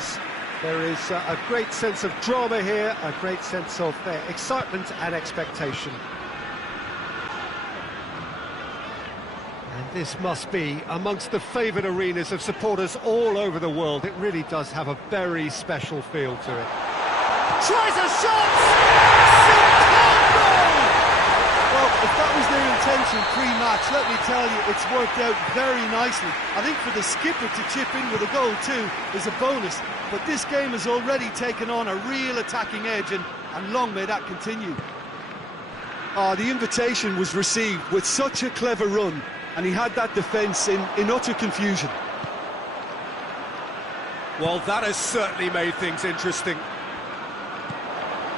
fans. There is a great sense of drama here, a great sense of excitement and expectation. And this must be amongst the favoured arenas of supporters all over the world. It really does have a very special feel to it. Tries a shot! Superb goal! Well, if that was their intention pre-match, let me tell you, it's worked out very nicely. I think for the skipper to chip in with a goal too is a bonus, but this game has already taken on a real attacking edge, and long may that continue. The invitation was received with such a clever run, and he had that defence in utter confusion. Well, that has certainly made things interesting.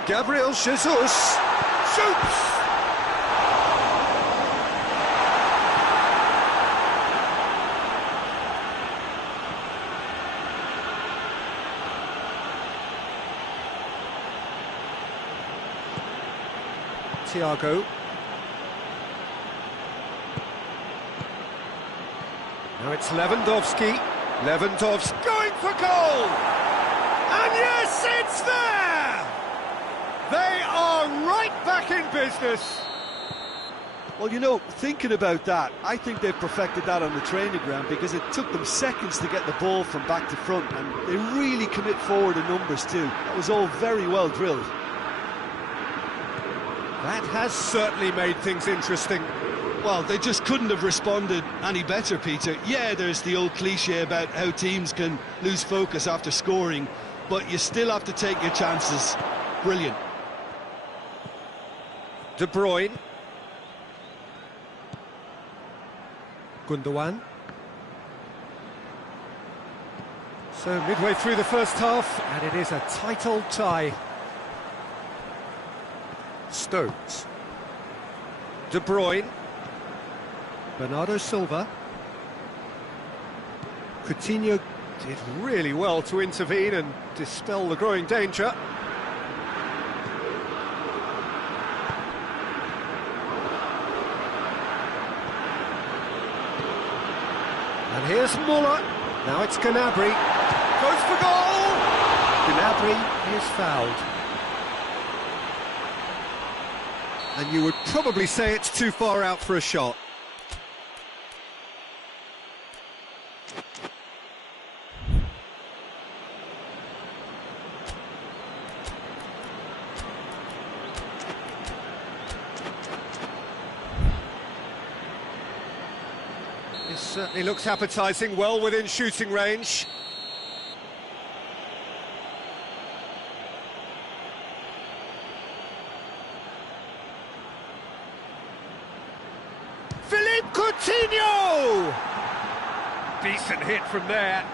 Gabriel Jesus shoots! Thiago. Now it's Lewandowski. Lewandowski going for goal! And yes, it's there! They are right back in business. Well, you know, thinking about that, I think they've perfected that on the training ground, because it took them seconds to get the ball from back to front, and they really commit forward in numbers too. That was all very well drilled. That has certainly made things interesting. Well, they just couldn't have responded any better, Peter. Yeah, there's the old cliche about how teams can lose focus after scoring, but you still have to take your chances. Brilliant. De Bruyne. Gundogan. So midway through the first half, and it is a tight old tie. Stones. De Bruyne. Bernardo Silva. Coutinho did really well to intervene and dispel the growing danger. And here's Muller. Now it's Gnabry. Goes for goal! Gnabry is fouled. And you would probably say it's too far out for a shot. This certainly looks appetising, well within shooting range. Philippe Coutinho! Decent hit from there.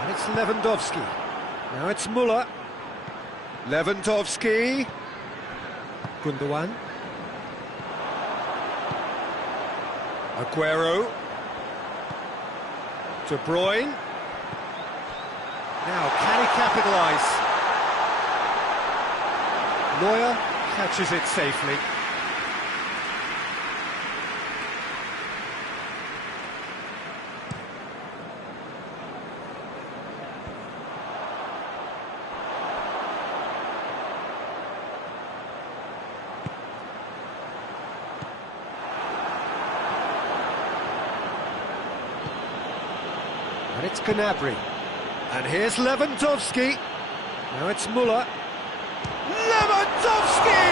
And it's Lewandowski. Now it's Muller. Lewandowski. Gundogan. Aguero. De Bruyne. Now, can he capitalise? Neuer catches it safely. And it's Gnabry. And here's Lewandowski. Now it's Muller. Lewandowski!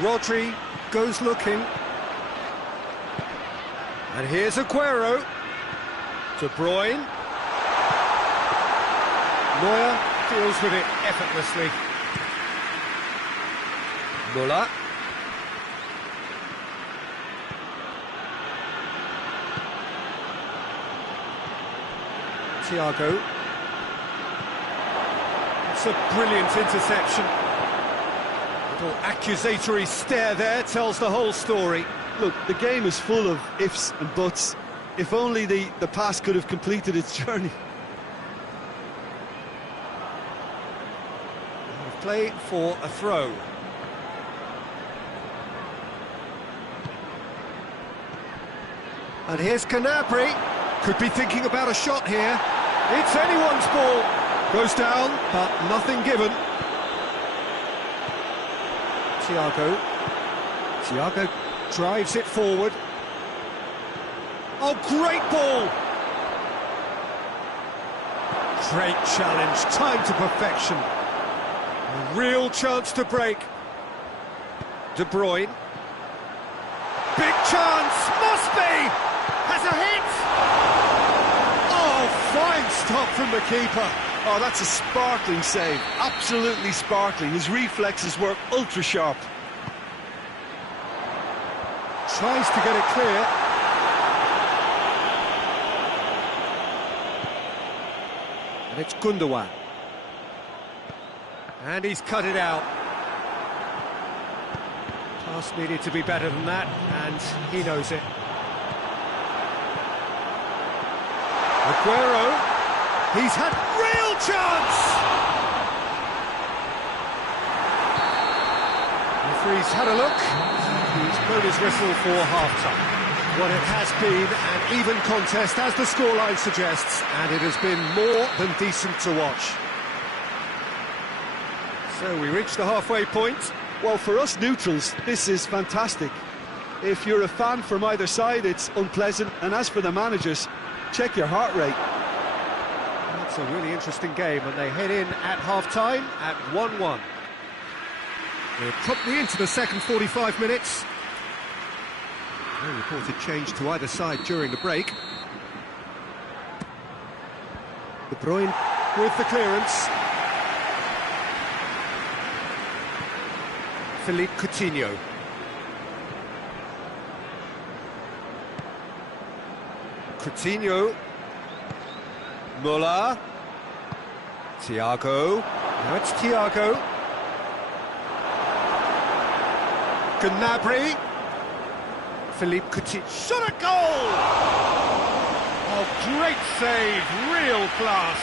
Rodri goes looking. And here's Aguero. De Bruyne. Neuer deals with it effortlessly. Muller. Thiago. It's a brilliant interception. Little accusatory stare there tells the whole story. Look, the game is full of ifs and buts. If only the pass could have completed its journey. Play for a throw. And here's Gnabry. Could be thinking about a shot here. It's anyone's ball. Goes down, but nothing given. Thiago drives it forward. Oh, great ball! Great challenge, time to perfection. A real chance to break. De Bruyne. Big chance, must be! Has a hit! Oh, fine stop from the keeper. Oh, that's a sparkling save. Absolutely sparkling. His reflexes were ultra sharp. Tries to get it clear. And it's Gundogan. And he's cut it out. Pass needed to be better than that, and he knows it. Aguero, he's had real chance! Referee's had a look, he's blown his whistle for half-time. What it has been an even contest, as the scoreline suggests, and it has been more than decent to watch. So we reach the halfway point. Well, for us neutrals, this is fantastic. If you're a fan from either side, it's unpleasant, and as for the managers, check your heart rate. That's a really interesting game, and they head in at half-time at 1-1. We're promptly into the second 45 minutes. No reported change to either side during the break. De Bruyne with the clearance. Philippe Coutinho. Coutinho. Muller. Thiago. Now it's Thiago. Gnabry. Philippe Coutinho. Shot a goal! Oh, great save, real class.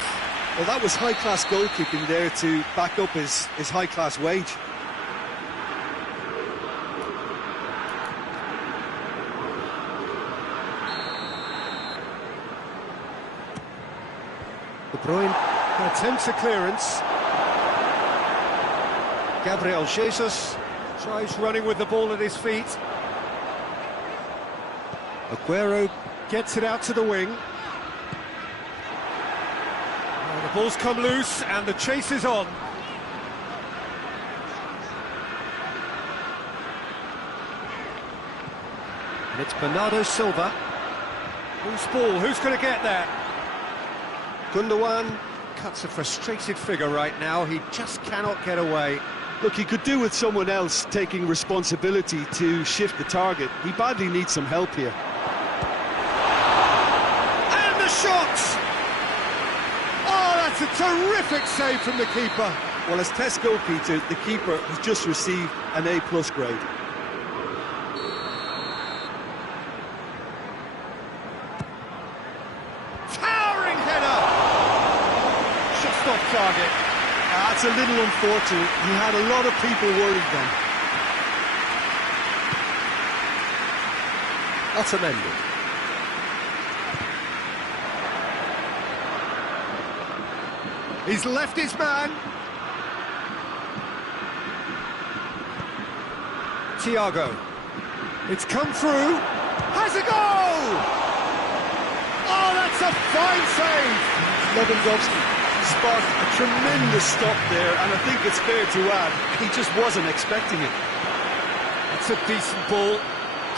Well, that was high-class goalkeeping there to back up his high-class wage. De Bruyne attempts a clearance. Gabriel Jesus tries running with the ball at his feet. Aguero gets it out to the wing. Now the ball's come loose and the chase is on. And it's Bernardo Silva. Whose ball? Who's going to get there? Gundogan cuts a frustrated figure right now. He just cannot get away. Look, he could do with someone else taking responsibility to shift the target. He badly needs some help here. And the shot! Oh, that's a terrific save from the keeper. Well, as test goalkeeper, the keeper has just received an A+ grade. Towering header! Just off target. That's a little unfortunate. He had a lot of people worried then. That's amended. He's left his man. Thiago. It's come through. Has a goal! Oh, that's a fine save! Lewandowski sparked a tremendous stop there, and I think it's fair to add, he just wasn't expecting it. It's a decent ball.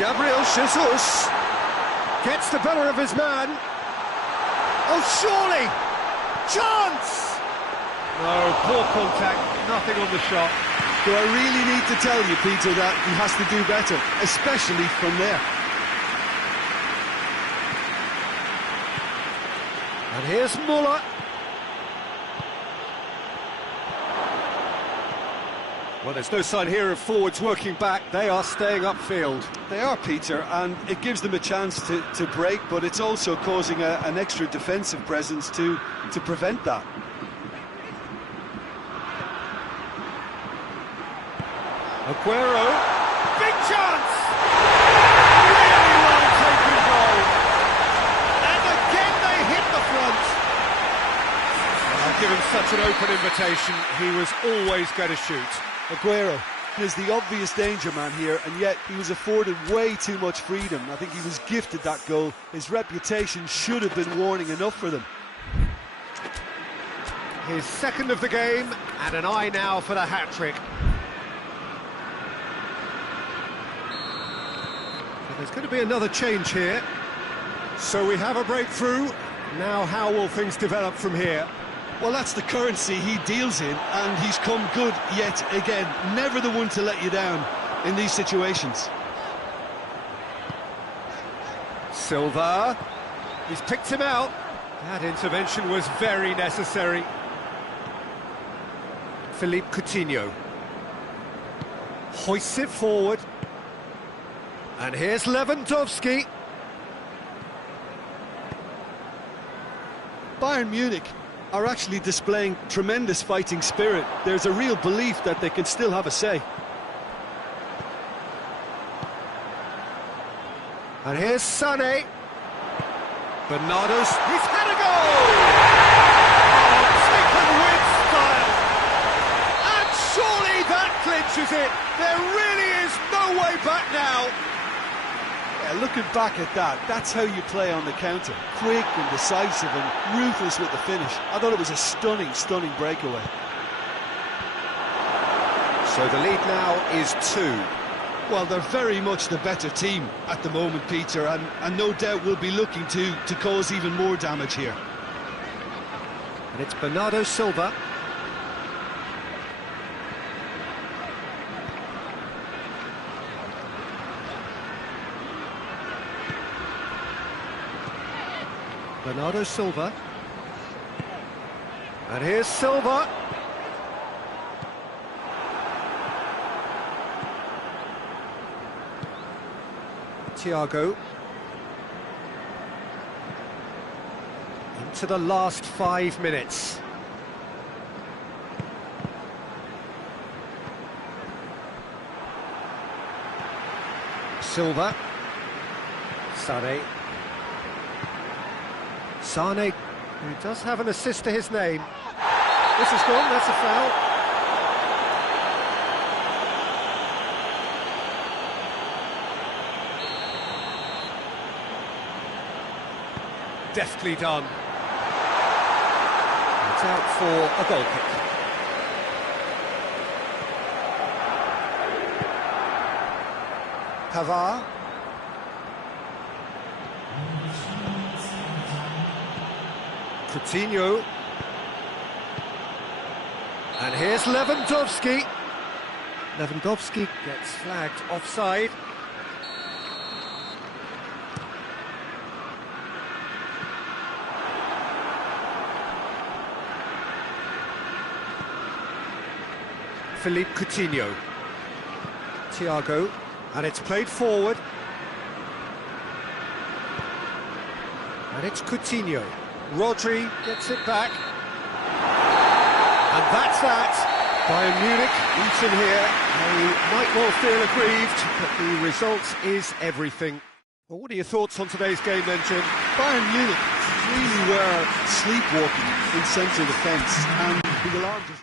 Gabriel Jesus gets the better of his man. Oh, surely! Chance! No, poor contact, nothing on the shot. Do I really need to tell you, Peter, that he has to do better, especially from there? And here's Muller. Well, there's no sign here of forwards working back. They are staying upfield. They are, Peter, and it gives them a chance to break, but it's also causing an extra defensive presence to prevent that. Aguero, big chance! Really well taken goal. And again they hit the front. Well, given such an open invitation, he was always going to shoot. Aguero is the obvious danger man here, and yet he was afforded way too much freedom. I think he was gifted that goal. His reputation should have been warning enough for them. His second of the game, and an eye now for the hat-trick. So there's going to be another change here. So we have a breakthrough. Now how will things develop from here? Well, that's the currency he deals in, and he's come good yet again. Never the one to let you down in these situations. Silva, he's picked him out. That intervention was very necessary. Philippe Coutinho hoists it forward. And here's Lewandowski. Bayern Munich are actually displaying tremendous fighting spirit. There's a real belief that they can still have a say. And here's Sané. Bernardo's, he's had a goal! Oh, taken with style. And surely that clinches it. There really is no way back now. Yeah, looking back at that, that's how you play on the counter. Quick and decisive and ruthless with the finish. I thought it was a stunning, stunning breakaway. So the lead now is 2. Well, they're very much the better team at the moment, Peter, and no doubt will be looking to cause even more damage here. And it's Bernardo Silva. Bernardo Silva. And here's Silva. Thiago. Into the last 5 minutes. Silva. Sané. Sané, who does have an assist to his name. This is gone, that's a foul. Deftly done. It's out for a goal kick. Pavard. Coutinho. And here's Lewandowski. Lewandowski gets flagged offside. Philippe Coutinho. Thiago. And it's played forward. And it's Coutinho. Rodri gets it back. And that's that. Bayern Munich, beaten here. They might well feel aggrieved, but the result is everything. Well, what are your thoughts on today's game then, Jim? Bayern Munich really were sleepwalking in centre defence, and the alarm just...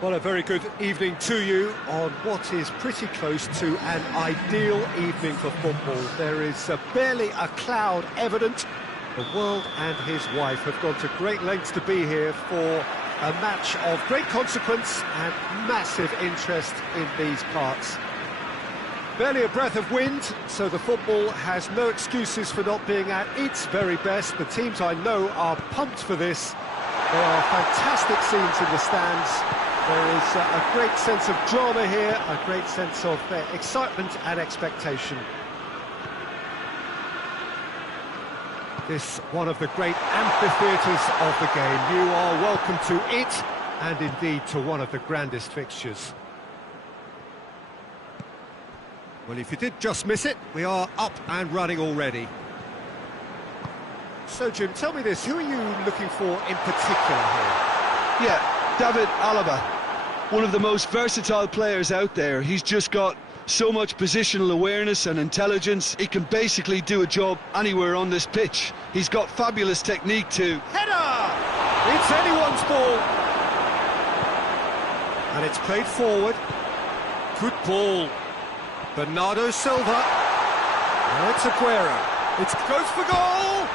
Well, a very good evening to you on what is pretty close to an ideal evening for football. There is barely a cloud evident. The world and his wife have gone to great lengths to be here for a match of great consequence and massive interest in these parts. Barely a breath of wind, so the football has no excuses for not being at its very best. The teams I know are pumped for this. There are fantastic scenes in the stands. There is a great sense of drama here, a great sense of excitement and expectation. This one of the great amphitheatres of the game. You are welcome to it, and indeed to one of the grandest fixtures. Well, if you did just miss it, we are up and running already. So, Jim, tell me this, who are you looking for in particular here? Yeah, David Alaba, one of the most versatile players out there. He's just got so much positional awareness and intelligence. He can basically do a job anywhere on this pitch. He's got fabulous technique too. Header! It's anyone's ball. And it's played forward. Good ball. Bernardo Silva. Now it's Aguero. It goes for goal!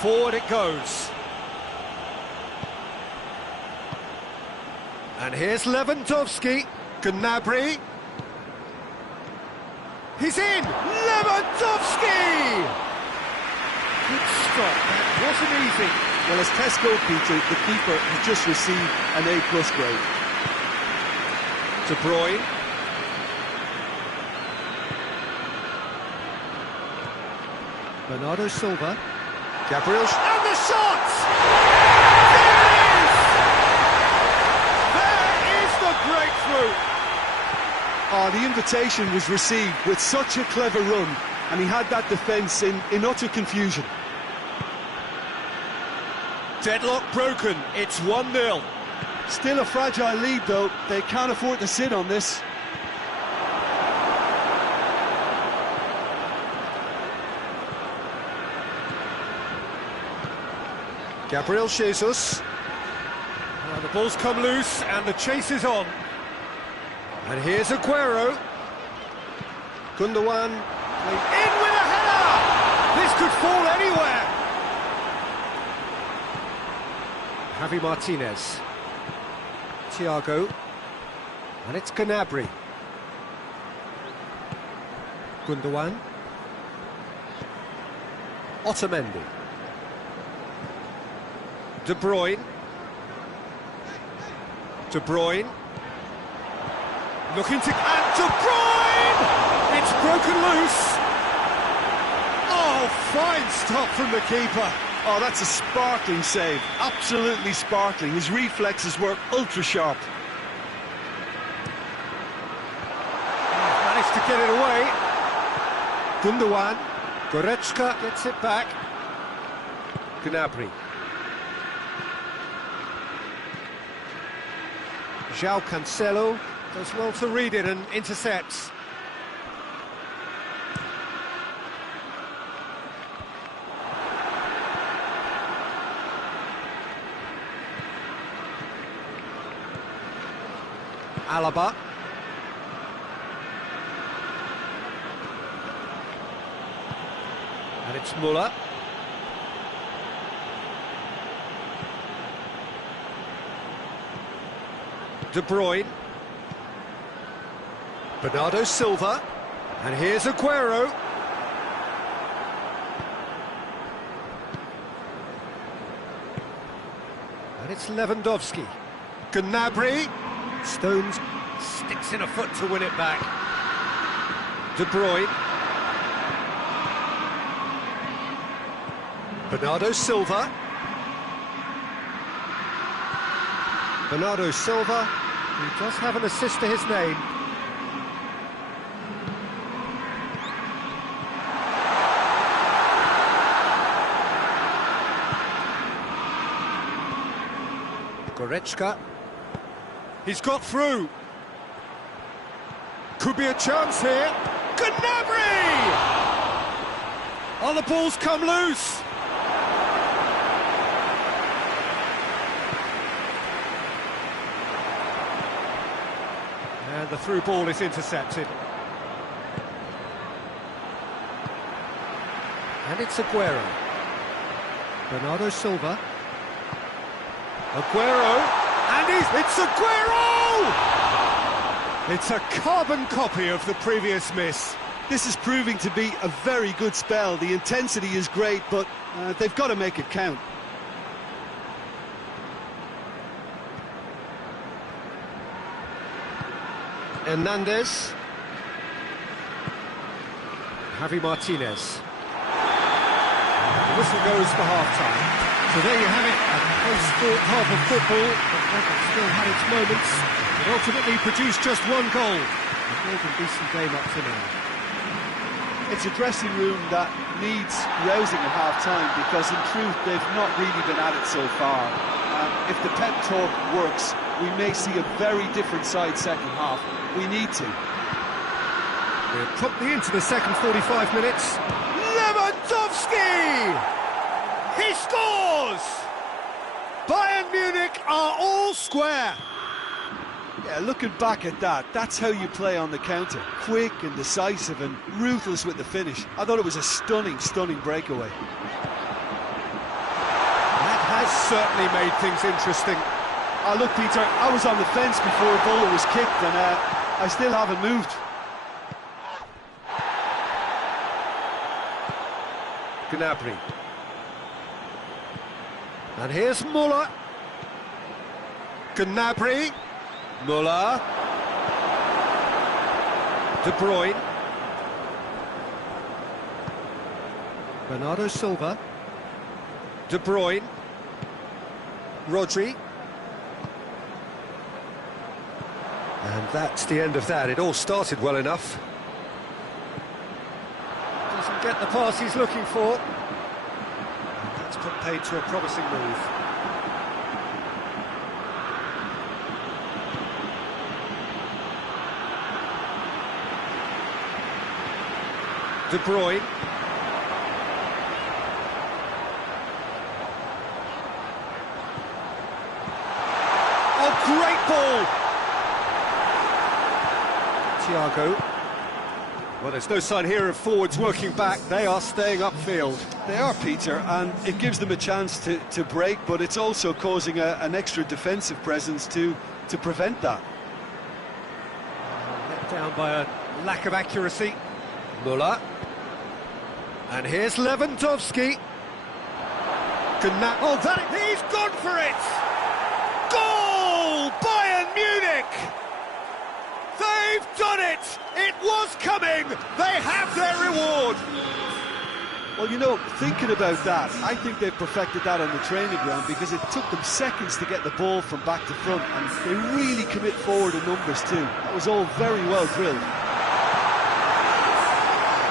Forward it goes. And here's Lewandowski. Gnabry. He's in! Lewandowski! Good stop, that wasn't easy. Well, as Tesco, Peter, the keeper has just received an A+ grade. De Bruyne. Bernardo Silva. Gabriel. And the shot! There is the breakthrough! Oh, the invitation was received with such a clever run, and he had that defence in utter confusion. Deadlock broken, it's 1-0. Still a fragile lead though, they can't afford to sit on this. Gabriel Jesus. Now the ball's come loose and the chase is on. And here's Aguero. Gundogan in with a header! This could fall anywhere! Javi Martinez. Thiago. And it's Gnabry. Gundogan. Otamendi. De Bruyne. De Bruyne. Looking to... And De Bruyne! It's broken loose! Oh, fine stop from the keeper. Oh, that's a sparkling save. Absolutely sparkling. His reflexes were ultra sharp. Managed to get it away. Gundogan. Goretzka gets it back. Gnabry. João Cancelo does well to read it and intercepts. Alaba. And it's Müller. De Bruyne. Bernardo Silva. And here's Aguero. And it's Lewandowski. Gnabry. Stones sticks in a foot to win it back. De Bruyne. Bernardo Silva. Bernardo Silva, he does have an assist to his name. Goretzka. He's got through. Could be a chance here. Gnabry! Oh, the ball's come loose. And the through ball is intercepted. And it's Aguero. Bernardo Silva. Aguero. And it's Aguero! It's a carbon copy of the previous miss. This is proving to be a very good spell. The intensity is great, but they've got to make it count. Hernandez. Javi Martinez. The whistle goes for half-time. So there you have it, a close-fought half of football, but still had its moments. It ultimately produced just one goal. A more than decent game up to now. It's a dressing room that needs rousing at half-time because, in truth, they've not really been at it so far. If the pep talk works, we may see a very different side second half. We need to. We're promptly into the second 45 minutes. Lewandowski! He scores! Bayern Munich are all square. Yeah, looking back at that, that's how you play on the counter. Quick and decisive and ruthless with the finish. I thought it was a stunning, stunning breakaway. That has certainly made things interesting. Oh, look, Peter, I was on the fence before a ball was kicked and I still haven't moved. Gnabry. And here's Muller. Gnabry. Muller. De Bruyne. Bernardo Silva. De Bruyne. Rodri. And that's the end of that. It all started well enough. Doesn't get the pass he's looking for. That's put paid to a promising move. De Bruyne. Oh, great ball! Thiago. Well, there's no sign here of forwards working back. They are staying upfield. They are, Peter, and it gives them a chance to break, but it's also causing an extra defensive presence to prevent that. Let down by a lack of accuracy. Muller. And here's Lewandowski. Oh, he's gone for it! Goal! Bayern Munich! They've done it! It was coming! They have their reward! Well, you know, thinking about that, I think they've perfected that on the training ground because it took them seconds to get the ball from back to front, and they really commit forward in numbers too. That was all very well drilled.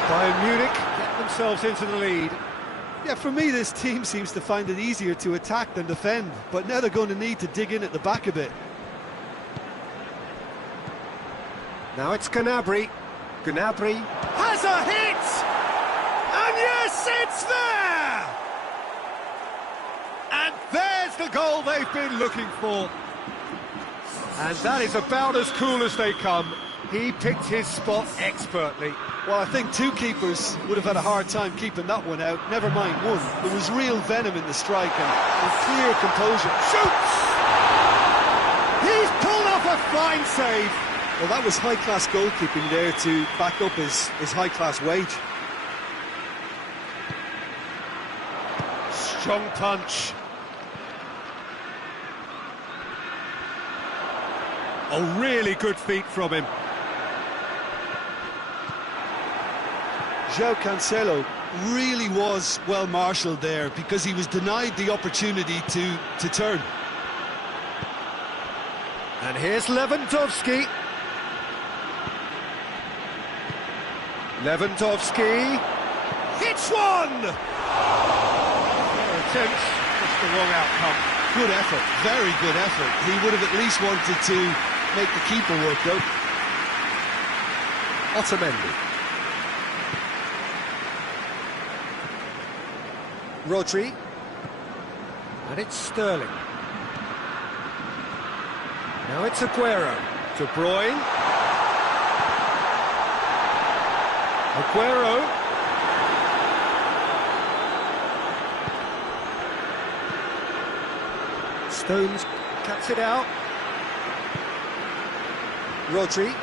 Bayern Munich get themselves into the lead. Yeah, for me, this team seems to find it easier to attack than defend, but now they're going to need to dig in at the back a bit. Now it's Gnabry. Gnabry has a hit! And yes, it's there! And there's the goal they've been looking for. And that is about as cool as they come. He picked his spot expertly. Well, I think two keepers would have had a hard time keeping that one out, never mind one. There was real venom in the strike and clear composure. Shoots! He's pulled off a fine save. Well, that was high-class goalkeeping there to back up his high-class wage. Strong punch. Oh, really good feet from him. João Cancelo really was well marshalled there because he was denied the opportunity to turn. And here's Lewandowski. Lewandowski hits one! Their attempt, just the wrong outcome. Good effort, very good effort. He would have at least wanted to make the keeper work though. Otamendi. Rodri. And it's Sterling. Now it's Aguero. De Bruyne. Aguero. Stones cuts it out. Rodri.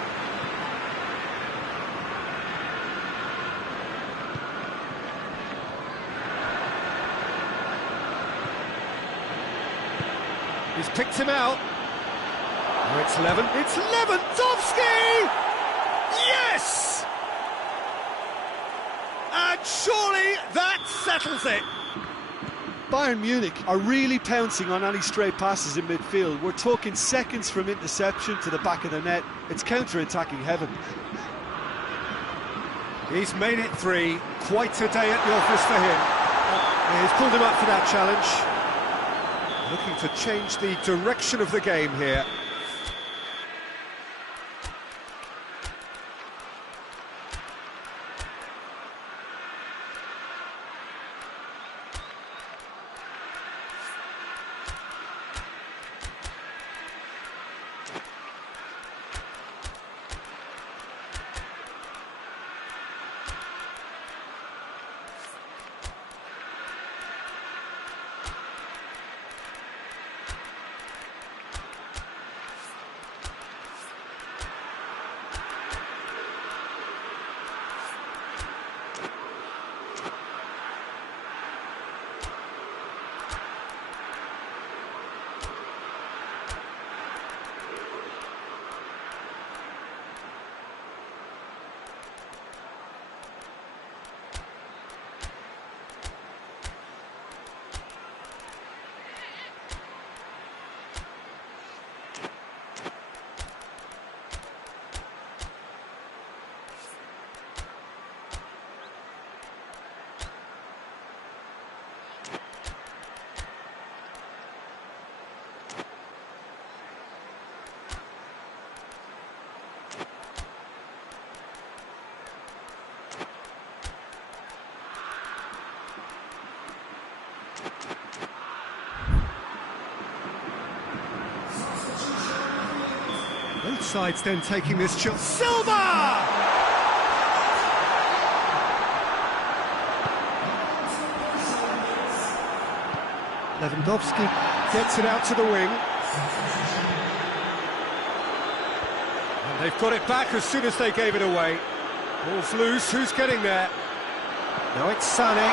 He's picked him out. Oh, it's Lewandowski! Yes! And surely that settles it. Bayern Munich are really pouncing on any stray passes in midfield. We're talking seconds from interception to the back of the net. It's counter-attacking heaven. He's made it 3. Quite a day at the office for him. He's pulled him up for that challenge. Looking to change the direction of the game here. Both sides then taking this shot. Silva! Lewandowski gets it out to the wing. And they've got it back as soon as they gave it away. Ball's loose, who's getting there? Now it's Sané.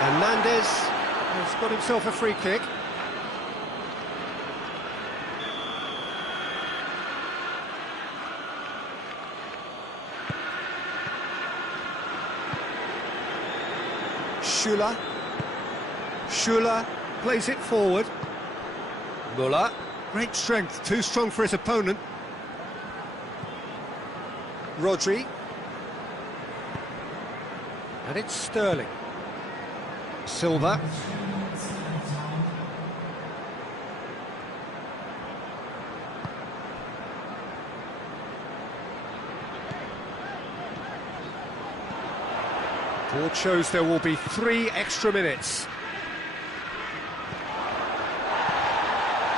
Hernandez has got himself a free kick. Schüller plays it forward. Müller, great strength, too strong for his opponent. Rodri. And it's Sterling. Silva. Board shows there will be 3 extra minutes.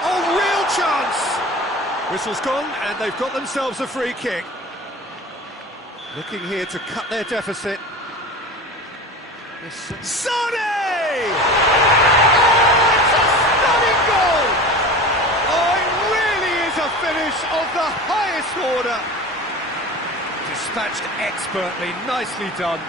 Oh, real chance! Whistle's gone, and they've got themselves a free kick. Looking here to cut their deficit. Sané! Oh, it's a stunning goal! Oh, it really is a finish of the highest order. Dispatched expertly, nicely done.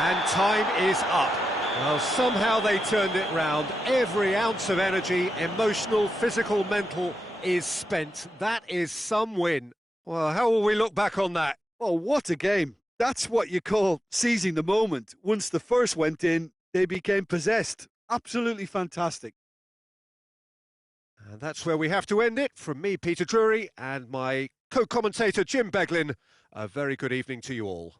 And time is up. Well, somehow they turned it round. Every ounce of energy, emotional, physical, mental, is spent. That is some win. Well, how will we look back on that? Oh, what a game. That's what you call seizing the moment. Once the first went in, they became possessed. Absolutely fantastic. And that's where we have to end it. From me, Peter Drury, and my co-commentator, Jim Beglin. A very good evening to you all.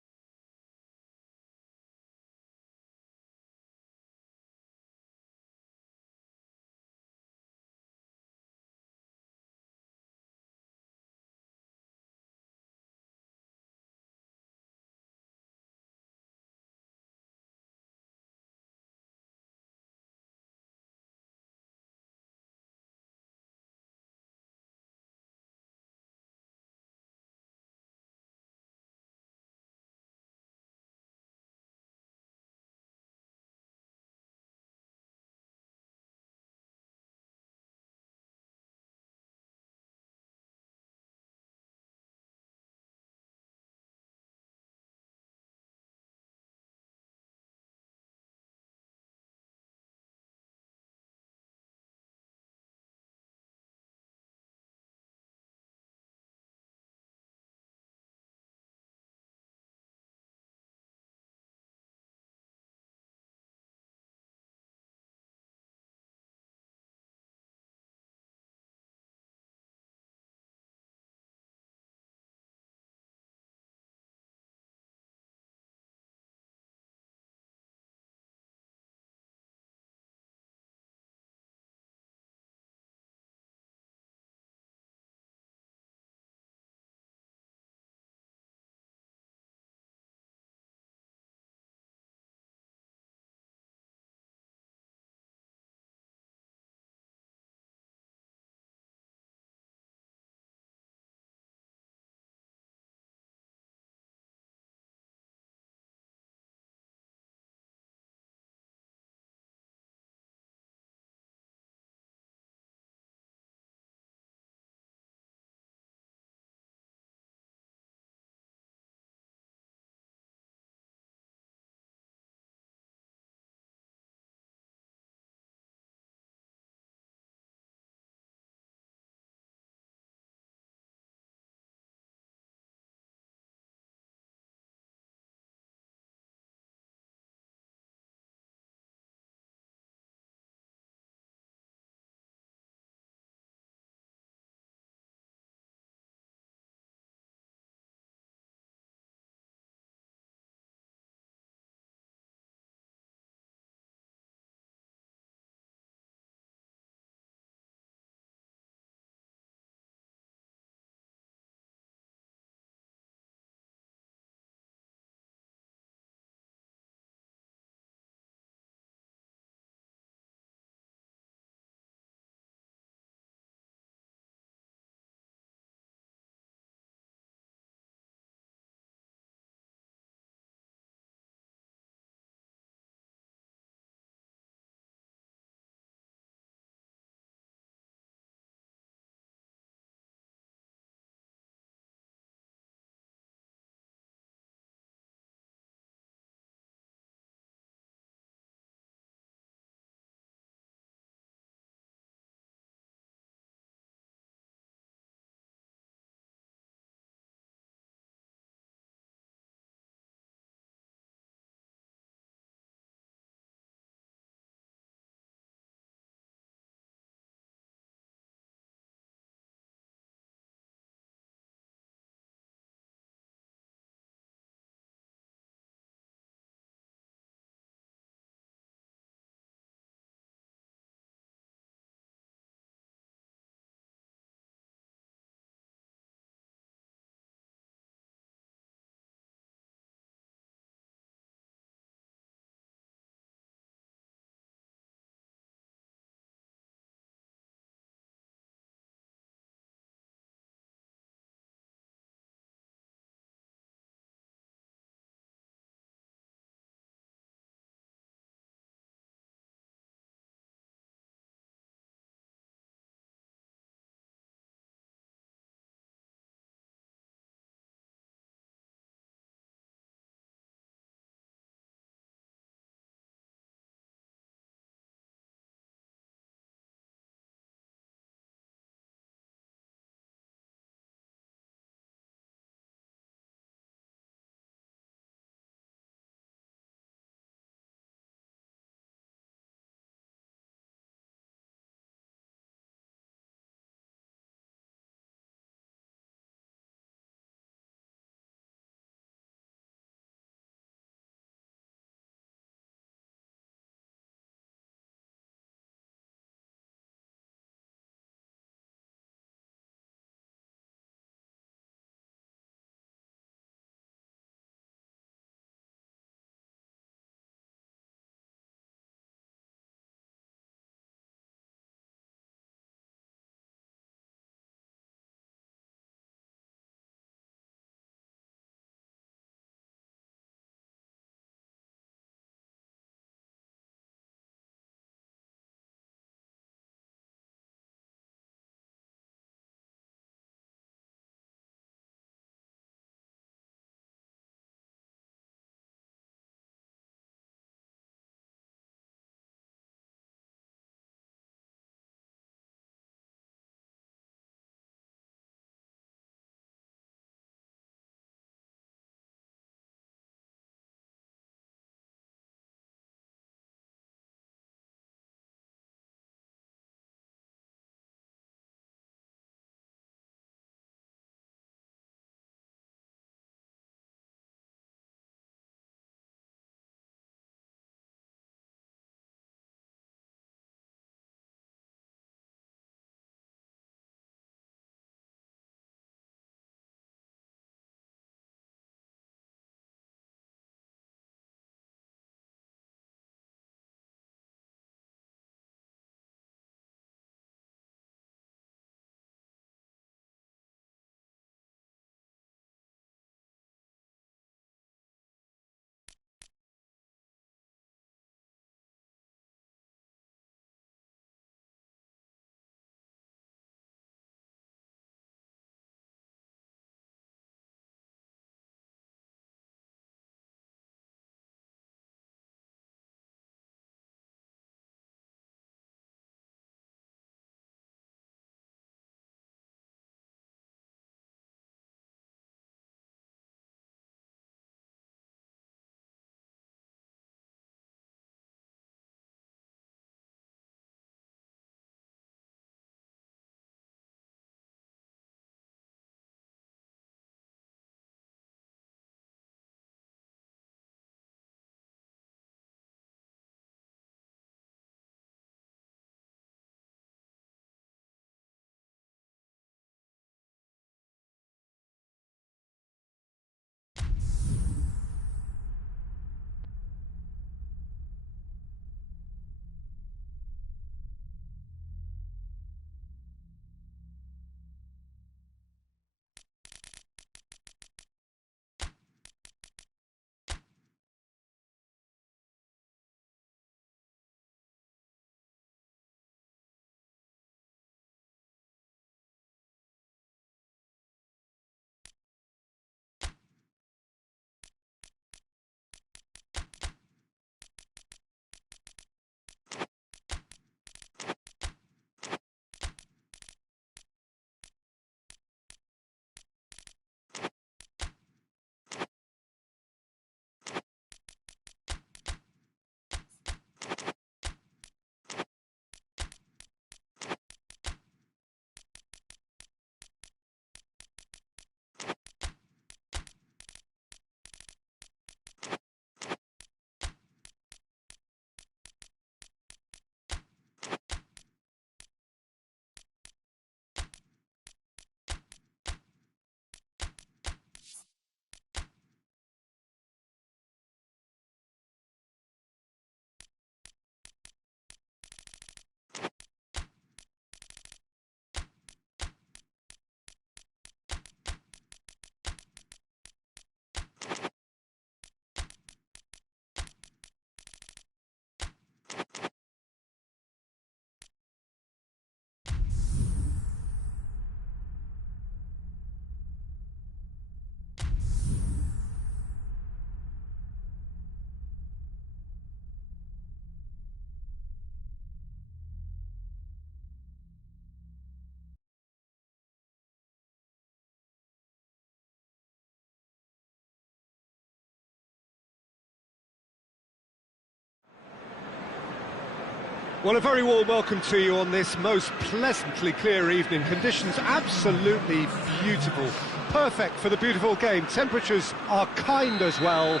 Well, a very warm welcome to you on this most pleasantly clear evening. Conditions absolutely beautiful. Perfect for the beautiful game. Temperatures are kind as well.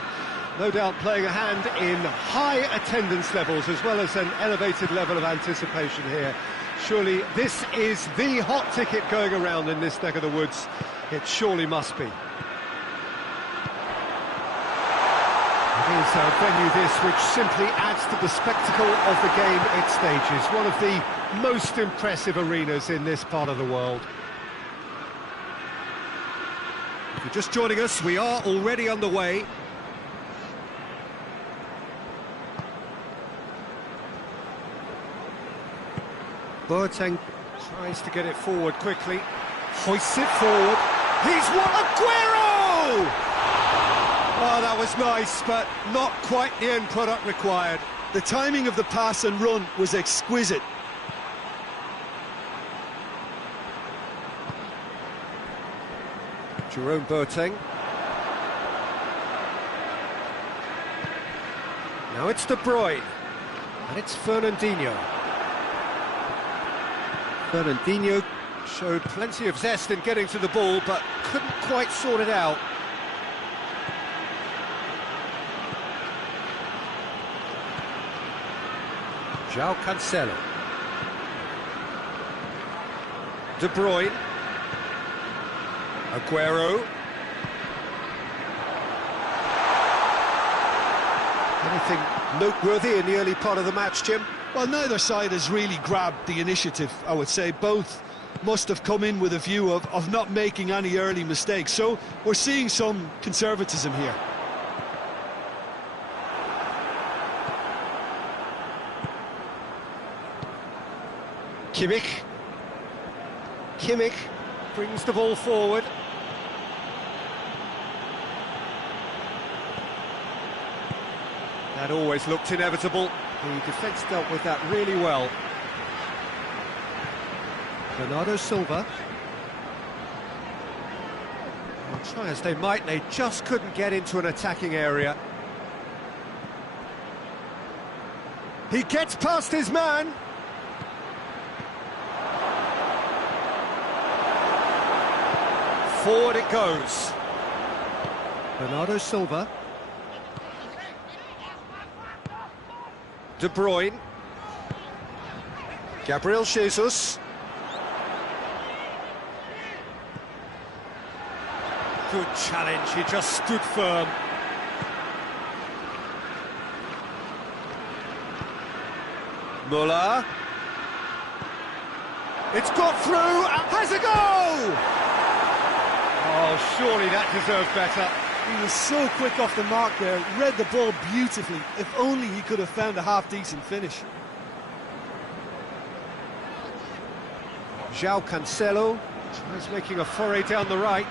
No doubt playing a hand in high attendance levels as well as an elevated level of anticipation here. Surely this is the hot ticket going around in this neck of the woods. It surely must be. It is a venue this which simply adds to the spectacle of the game it stages. One of the most impressive arenas in this part of the world. If you're just joining us, we are already underway. Boateng tries to get it forward quickly, hoists it forward. He's won. Aguero! Oh, that was nice, but not quite the end product required. The timing of the pass and run was exquisite. Jerome Boateng. Now it's De Bruyne, and it's Fernandinho. Fernandinho showed plenty of zest in getting to the ball, but couldn't quite sort it out. João Cancelo. De Bruyne. Aguero. Anything noteworthy in the early part of the match, Jim? Well, neither side has really grabbed the initiative, I would say. Both must have come in with a view of not making any early mistakes. So we're seeing some conservatism here. Kimmich brings the ball forward. That always looked inevitable. The defence dealt with that really well. Bernardo Silva. Well, try as they might, they just couldn't get into an attacking area. He gets past his man. Forward it goes. Bernardo Silva. De Bruyne. Gabriel Jesus. Good challenge, he just stood firm. Muller. It's got through, has a goal! Oh, surely that deserved better. He was so quick off the mark there, read the ball beautifully. If only he could have found a half-decent finish. João Cancelo tries making a foray down the right.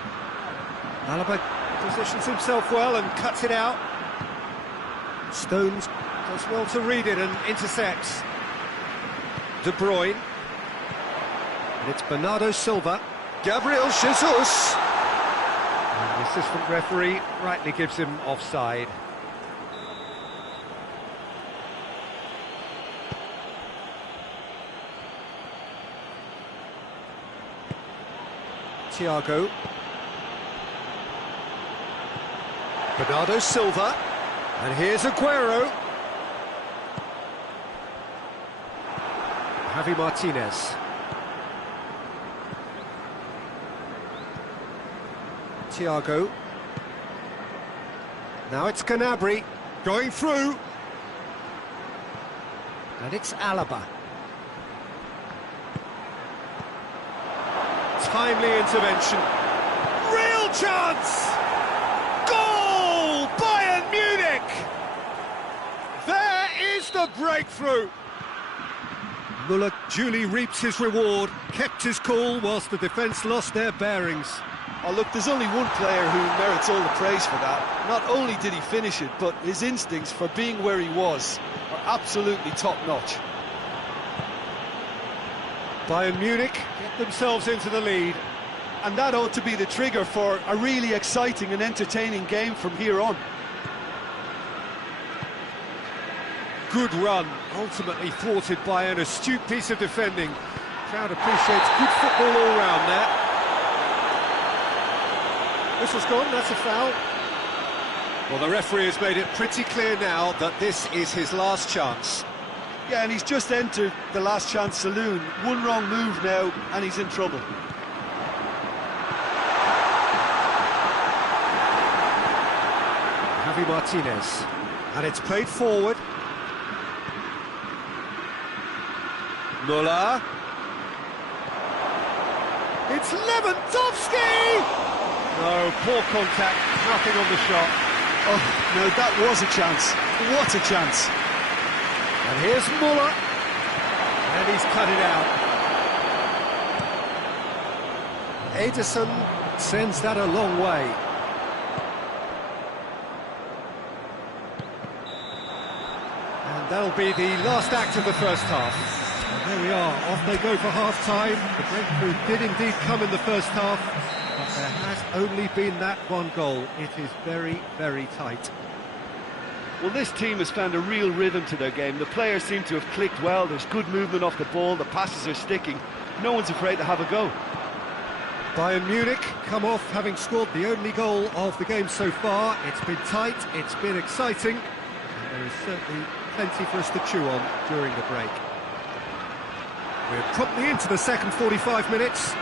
Alaba positions himself well and cuts it out. Stones does well to read it and intercepts. De Bruyne. And it's Bernardo Silva. Gabriel Jesus. And the assistant referee rightly gives him offside. Thiago. Bernardo Silva. And here's Aguero. Javi Martinez. Thiago. Now it's Gnabry going through. And it's Alaba. Timely intervention. Real chance! Goal! Bayern Munich! There is the breakthrough. Muller duly reaps his reward, kept his cool whilst the defence lost their bearings. Oh, look, there's only one player who merits all the praise for that. Not only did he finish it, but his instincts for being where he was are absolutely top-notch. Bayern Munich get themselves into the lead. And that ought to be the trigger for a really exciting and entertaining game from here on. good run, ultimately thwarted by an astute piece of defending. Crowd appreciates good football all round there. Whistle's gone, that's a foul. Well, the referee has made it pretty clear now that this is his last chance. Yeah, and he's just entered the last chance saloon. One wrong move now, and he's in trouble. Javi Martinez, and it's played forward. Muller. It's Lewandowski! No, poor contact, nothing on the shot. Oh, no, that was a chance. What a chance. And here's Muller. And he's cut it out. Ederson sends that a long way. And that'll be the last act of the first half. And there we are, off they go for half-time. The breakthrough did indeed come in the first half, but there has only been that one goal. It is very, very tight. Well, this team has found a real rhythm to their game. The players seem to have clicked well. There's good movement off the ball. The passes are sticking. No one's afraid to have a go. Bayern Munich come off having scored the only goal of the game so far. It's been tight, it's been exciting, and there is certainly plenty for us to chew on during the break. We're promptly into the second 45 minutes.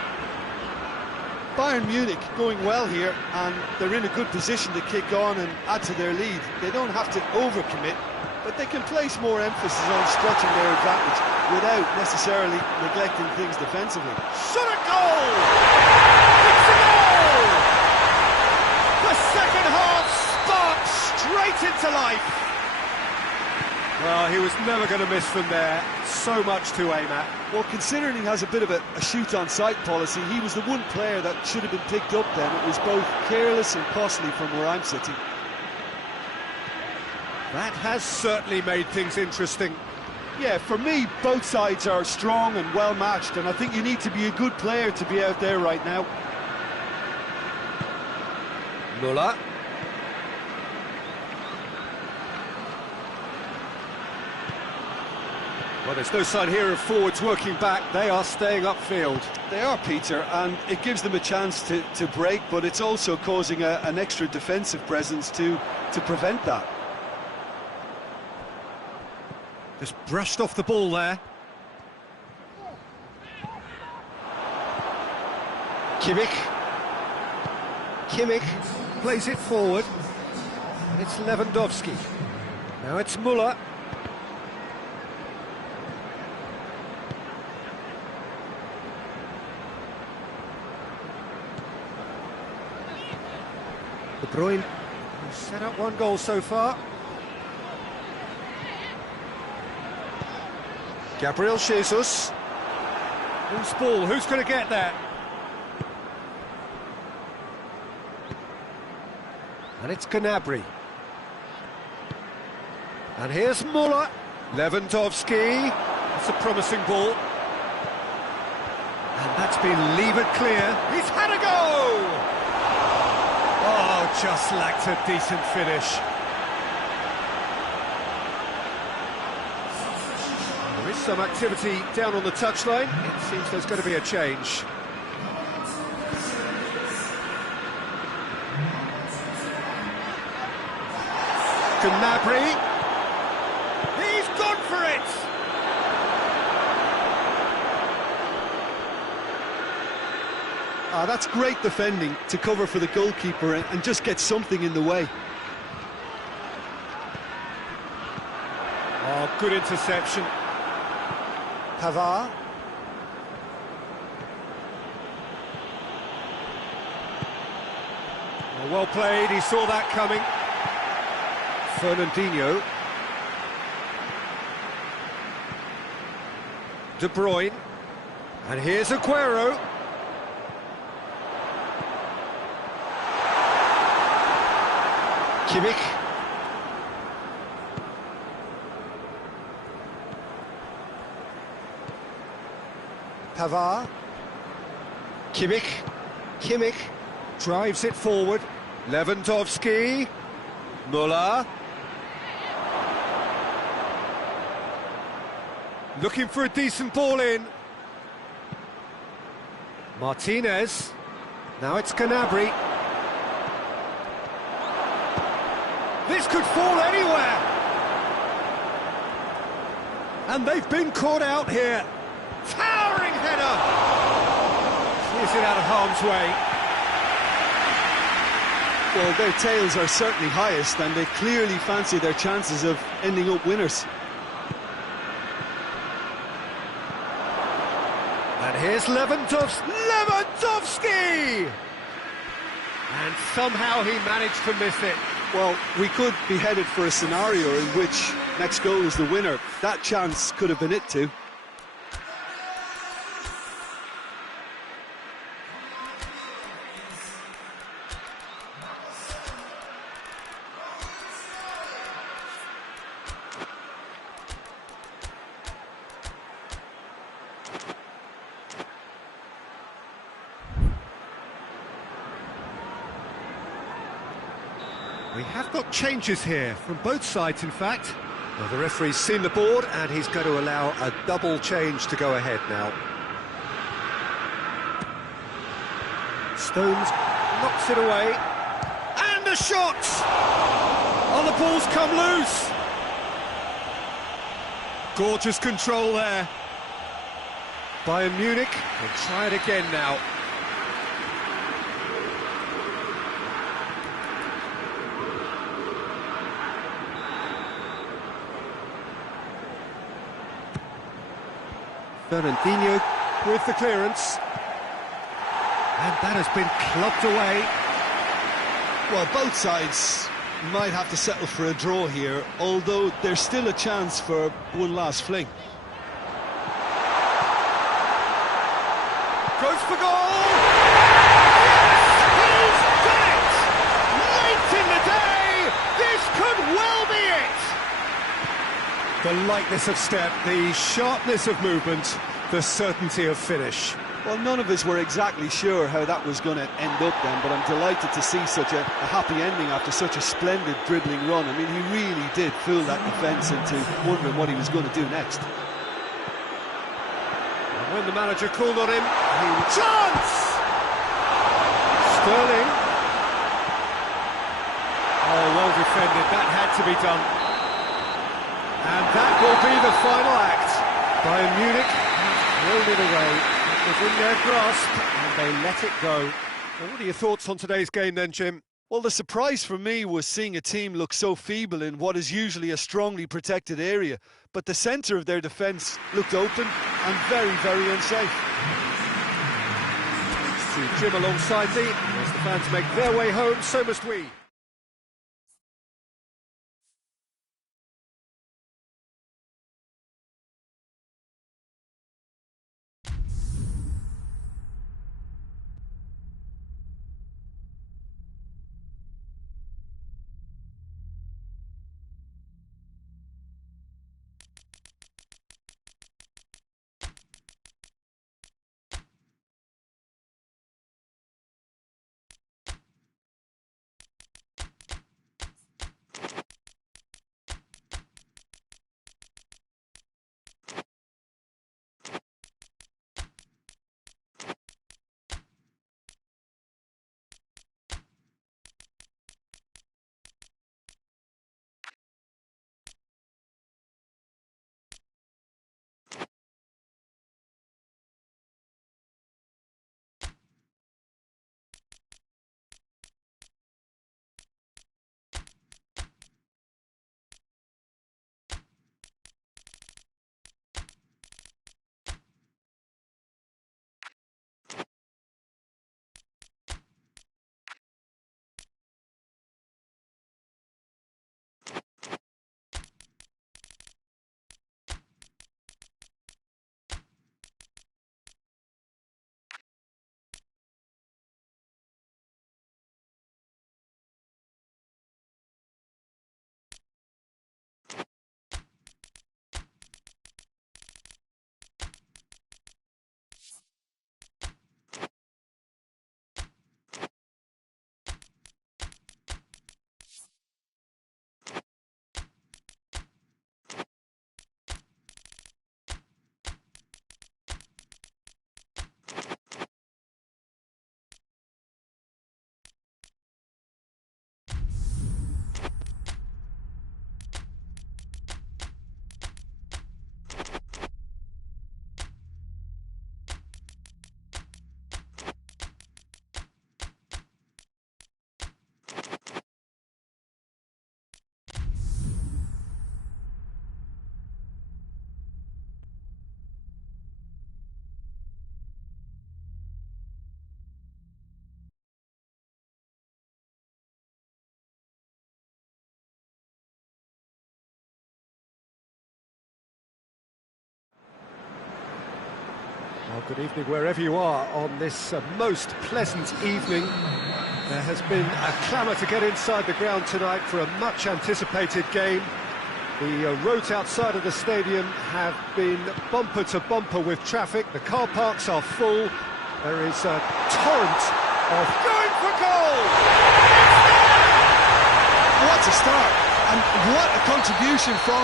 Bayern Munich going well here, and they're in a good position to kick on and add to their lead. They don't have to overcommit, but they can place more emphasis on stretching their advantage without necessarily neglecting things defensively. Shot at goal! It's a goal! The second half sparks straight into life. Well, he was never going to miss from there. So much to aim at. Well, considering he has a bit of a shoot-on-sight policy, he was the one player that should have been picked up then. It was both careless and costly from where I'm sitting. That has certainly made things interesting. Yeah, for me, both sides are strong and well-matched, and I think you need to be a good player to be out there right now. Muller. Well, there's no sign here of forwards working back. They are staying upfield. They are, Peter, and it gives them a chance to break, but it's also causing an extra defensive presence to prevent that. Just brushed off the ball there. Kimmich plays it forward. And it's Lewandowski. Now it's Muller. De Bruyne has set up one goal so far. Gabriel Jesus. Who's ball? Who's going to get that? And it's Gnabry. And here's Muller. Lewandowski. That's a promising ball. And that's been levered clear. He's had a go! Oh, just lacked a decent finish. There is some activity down on the touchline. It seems there's going to be a change. Gnabry. He's gone for it! That's great defending to cover for the goalkeeper and just get something in the way. Oh, good interception. Pavard. Oh, well played, he saw that coming. Fernandinho. De Bruyne. And here's Aguero. Kimmich. Pavard. Kimmich drives it forward. Lewandowski. Muller. Looking for a decent ball in. Martinez. Now it's Gnabry. This could fall anywhere. And they've been caught out here. Towering header. Clears it out of harm's way. Well, their tails are certainly highest, and they clearly fancy their chances of ending up winners. And here's Lewandowski! And somehow he managed to miss it. Well, we could be headed for a scenario in which next goal is the winner. That chance could have been it too. We have got changes here, from both sides in fact. Well, the referee's seen the board and he's going to allow a double change to go ahead now. Stones knocks it away. And a shot! Oh, the ball's come loose! Gorgeous control there. Bayern Munich will try it again now. Fernandinho with the clearance. And that has been clubbed away. Well, both sides might have to settle for a draw here, although there's still a chance for one last fling. Goes for goal! Yes! He's done it! Late in the day, this could well be it! The lightness of step, the sharpness of movement, the certainty of finish. Well, none of us were exactly sure how that was going to end up then, but I'm delighted to see such a happy ending after such a splendid dribbling run. I mean, he really did fool that defence into wondering what he was going to do next. And when the manager called on him, he... Chance! Sterling. Oh, well defended, that had to be done. And that will be the final act. Bayern Munich have thrown it away. It was in their grasp, and they let it go. Well, what are your thoughts on today's game then, Jim? Well, the surprise for me was seeing a team look so feeble in what is usually a strongly protected area. But the centre of their defence looked open and very, very unsafe. To Jim alongside me, as the fans make their way home, so must we. Good evening wherever you are on this most pleasant evening. There has been a clamour to get inside the ground tonight for a much anticipated game. The roads outside of the stadium have been bumper to bumper with traffic. The car parks are full. There is a torrent of Going for goal! What a start, and what a contribution from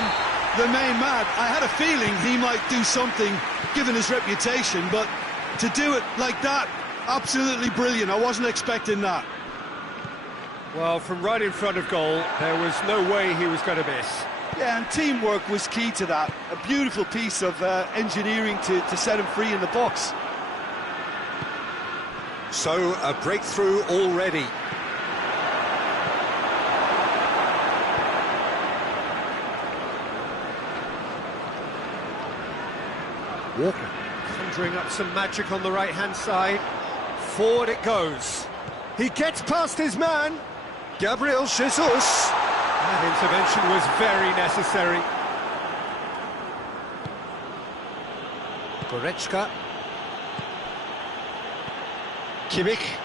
the main man. I had a feeling he might do something, given his reputation, but to do it like that, absolutely brilliant. I wasn't expecting that. Well, from right in front of goal, there was no way he was going to miss. Yeah, and teamwork was key to that. A beautiful piece of engineering to set him free in the box. So, a breakthrough already. Walker conjuring up some magic on the right-hand side. Forward it goes. He gets past his man. Gabriel Jesus. That intervention was very necessary. Goretzka. Kimmich.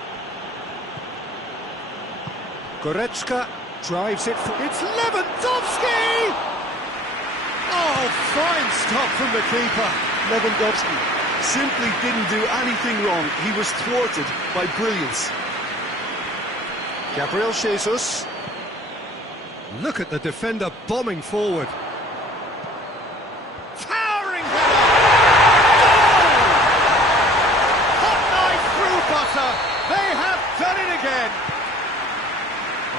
Goretzka drives it for... It's Lewandowski! Oh, fine stop from the keeper. Lewandowski simply didn't do anything wrong. He was thwarted by brilliance. Gabriel Jesus. Look at the defender bombing forward. Towering header! Goal! Hot knife through butter. They have done it again.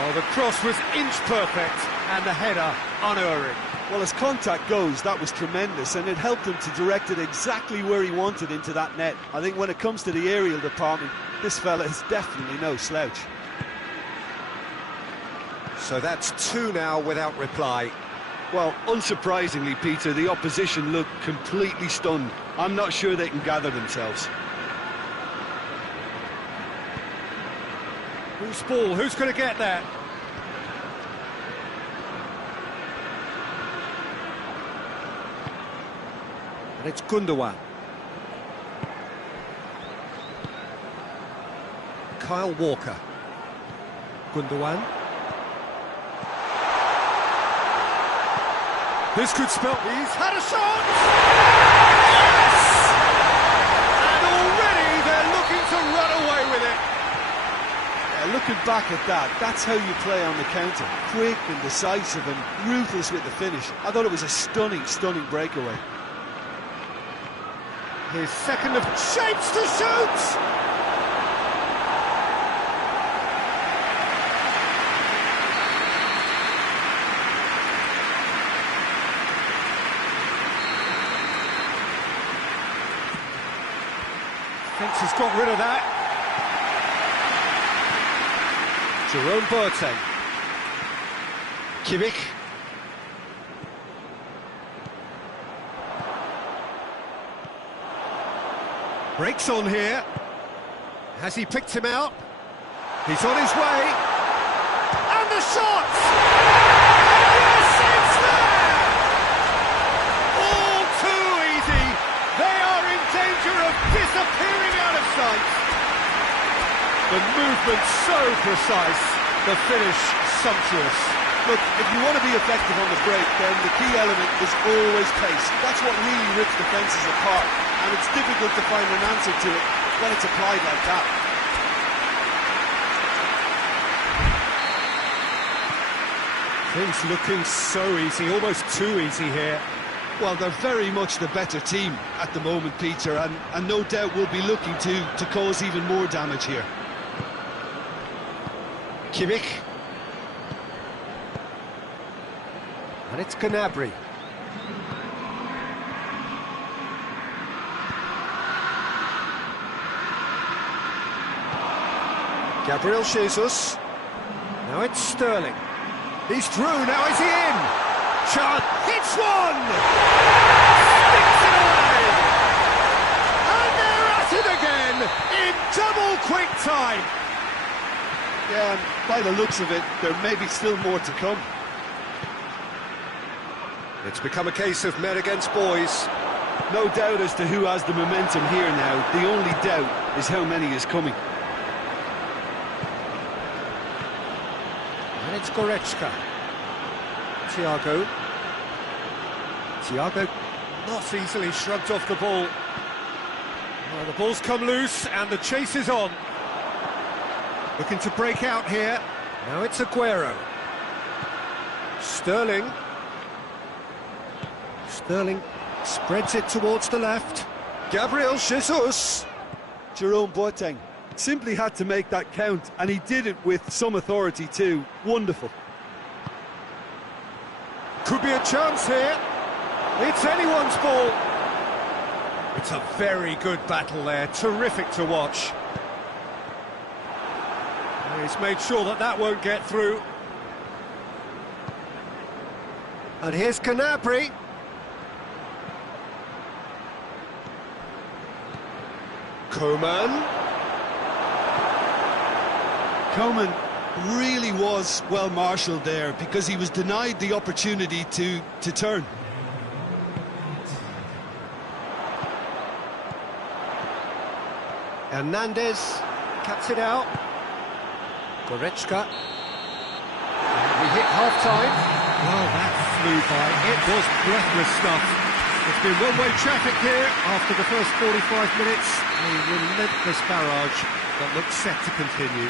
Oh, the cross was inch perfect and the header unerring. Well, as contact goes, that was tremendous, and it helped him to direct it exactly where he wanted into that net. I think when it comes to the aerial department, this fella is definitely no slouch. So that's two now without reply. Well, unsurprisingly, Peter, the opposition looked completely stunned. I'm not sure they can gather themselves. Whose ball? Who's going to get that? And it's Gundogan. Kyle Walker. Gundogan. This could spell... He's had a shot! Yes! And already they're looking to run away with it. Looking back at that, that's how you play on the counter. Quick and decisive and ruthless with the finish. I thought it was a stunning, stunning breakaway. His second of... Shapes to shoot! Thinks he's got rid of that. Jerome Boateng. Kimmich. Breaks on here. Has he picked him out? He's on his way. And the shot! Yes, it's there! All too easy. They are in danger of disappearing out of sight. The movement so precise, the finish sumptuous. Look, if you want to be effective on the break, then the key element is always pace. That's what really rips defences apart, and it's difficult to find an answer to it when it's applied like that. Things looking so easy, almost too easy here. Well, they're very much the better team at the moment, Peter, and no doubt will be looking to cause even more damage here. Kimmich. And it's Gnabry. Gabriel Jesus. Now it's Sterling. He's through, now is he in? Chant hits one! Sticks it away! And they're at it again in double quick time. Yeah, and by the looks of it, there may be still more to come. It's become a case of men against boys. No doubt as to who has the momentum here now. The only doubt is how many is coming. And it's Goretzka. Thiago. Thiago not easily shrugged off the ball. Well, the ball's come loose and the chase is on. Looking to break out here. Now it's Aguero. Sterling. Sterling spreads it towards the left. Gabriel Jesus. Jerome Boateng simply had to make that count, and he did it with some authority too. Wonderful. Could be a chance here. It's anyone's ball. It's a very good battle there. Terrific to watch. He's made sure that that won't get through. And here's Gnabry. Coman. Coman really was well marshalled there because he was denied the opportunity to turn. Hernandez cuts it out. Goretzka. We hit half-time. Well, that flew by. It was breathless stuff. It's been one-way traffic here after the first 45 minutes. A relentless barrage that looks set to continue.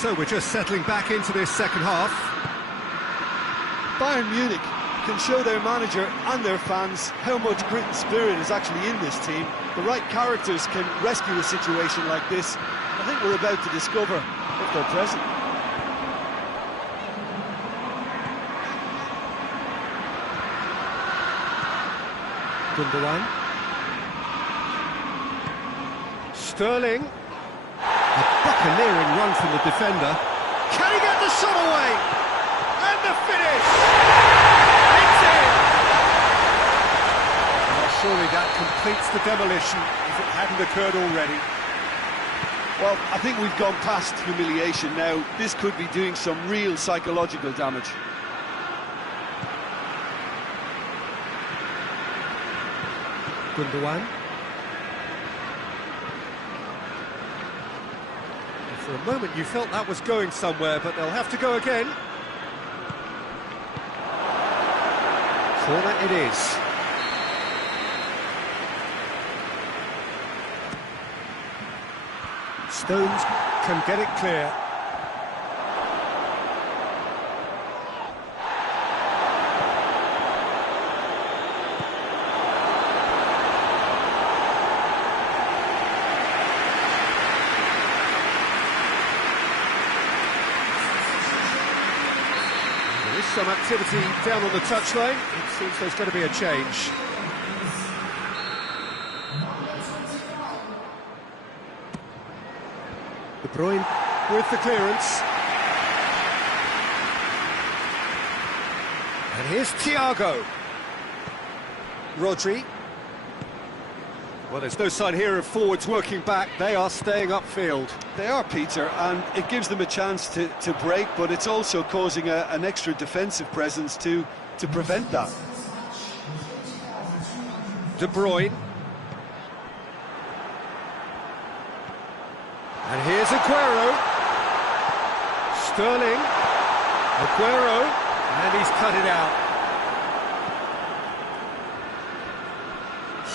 So we're just settling back into this second half. Bayern Munich can show their manager and their fans how much grit and spirit is actually in this team. The right characters can rescue a situation like this. I think we're about to discover if they're present. Gundogan. Sterling. A buccaneering run from the defender. Can he get the shot away? And the finish! It's in! Well, surely that completes the demolition if it hadn't occurred already. Well, I think we've gone past humiliation now. This could be doing some real psychological damage. Gundogan. For a moment you felt that was going somewhere, but they'll have to go again. Corner it is. Stones can get it clear. There is some activity down on the touchline. It seems there's going to be a change. De Bruyne with the clearance. And here's Thiago. Rodri. Well, there's no sign here of forwards working back. They are staying upfield. They are, Peter, and it gives them a chance to break, but it's also causing an extra defensive presence to prevent that. De Bruyne. And here's Aguero. Sterling. Aguero. And he's cut it out.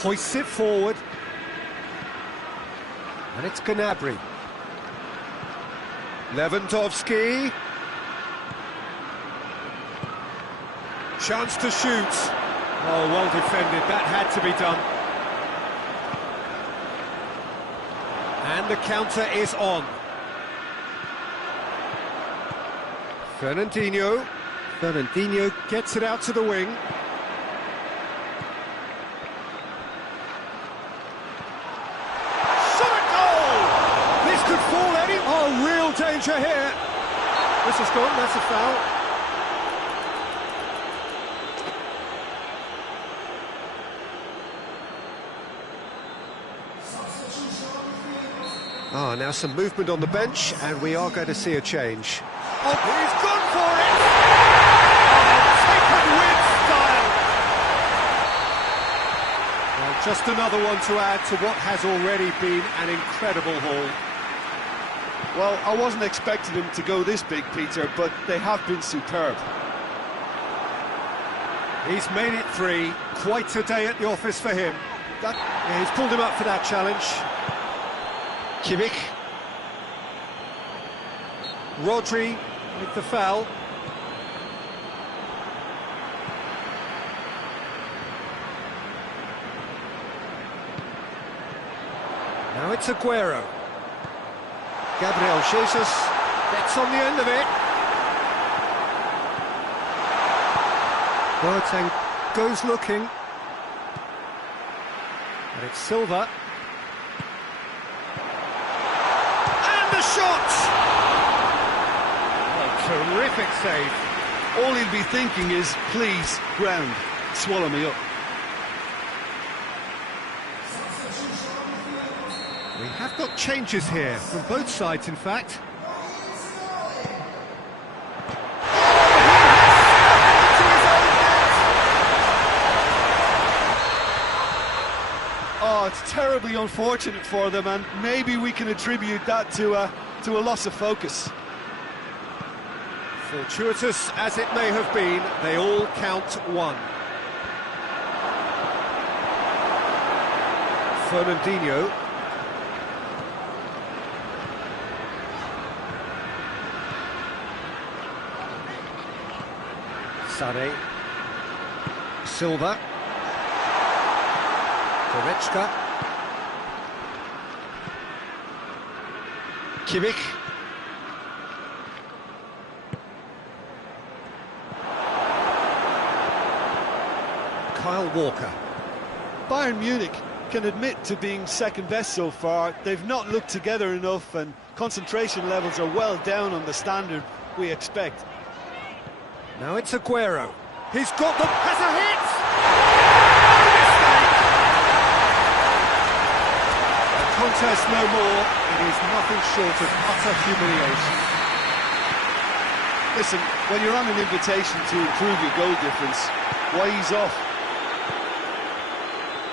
Hoists it forward. And it's Gnabry. Lewandowski. Chance to shoot. Oh, well defended. That had to be done. And the counter is on. Fernandinho. Fernandinho gets it out to the wing. Shot at goal! This could fall any... Oh, real danger here. This is gone, that's a foul. Ah, now some movement on the bench, and we are going to see a change. Oh, he's gone for it! Oh, taken with style! Just another one to add to what has already been an incredible haul. Well, I wasn't expecting them to go this big, Peter, but they have been superb. He's made it 3. Quite a day at the office for him. Yeah, he's pulled him up for that challenge. Kimmich. Rodri with the foul. Now it's Aguero. Gabriel Jesus gets on the end of it. Boateng goes looking. And it's Silva. And the shot! A terrific save. All he'll be thinking is, please, ground, swallow me up. We have got changes here, from both sides in fact. Oh, it's terribly unfortunate for them, and maybe we can attribute that to a loss of focus. Fortuitous as it may have been, they all count 1. Fernandinho. Sane. Silva. Goretzka. Kimmich. Kyle Walker. Bayern Munich can admit to being second best so far. They've not looked together enough, and concentration levels are well down on the standard we expect. Now it's Aguero. He's got the... has a hit! The contest no more. It is nothing short of utter humiliation. Listen, when you're on an invitation to improve your goal difference, why ease off?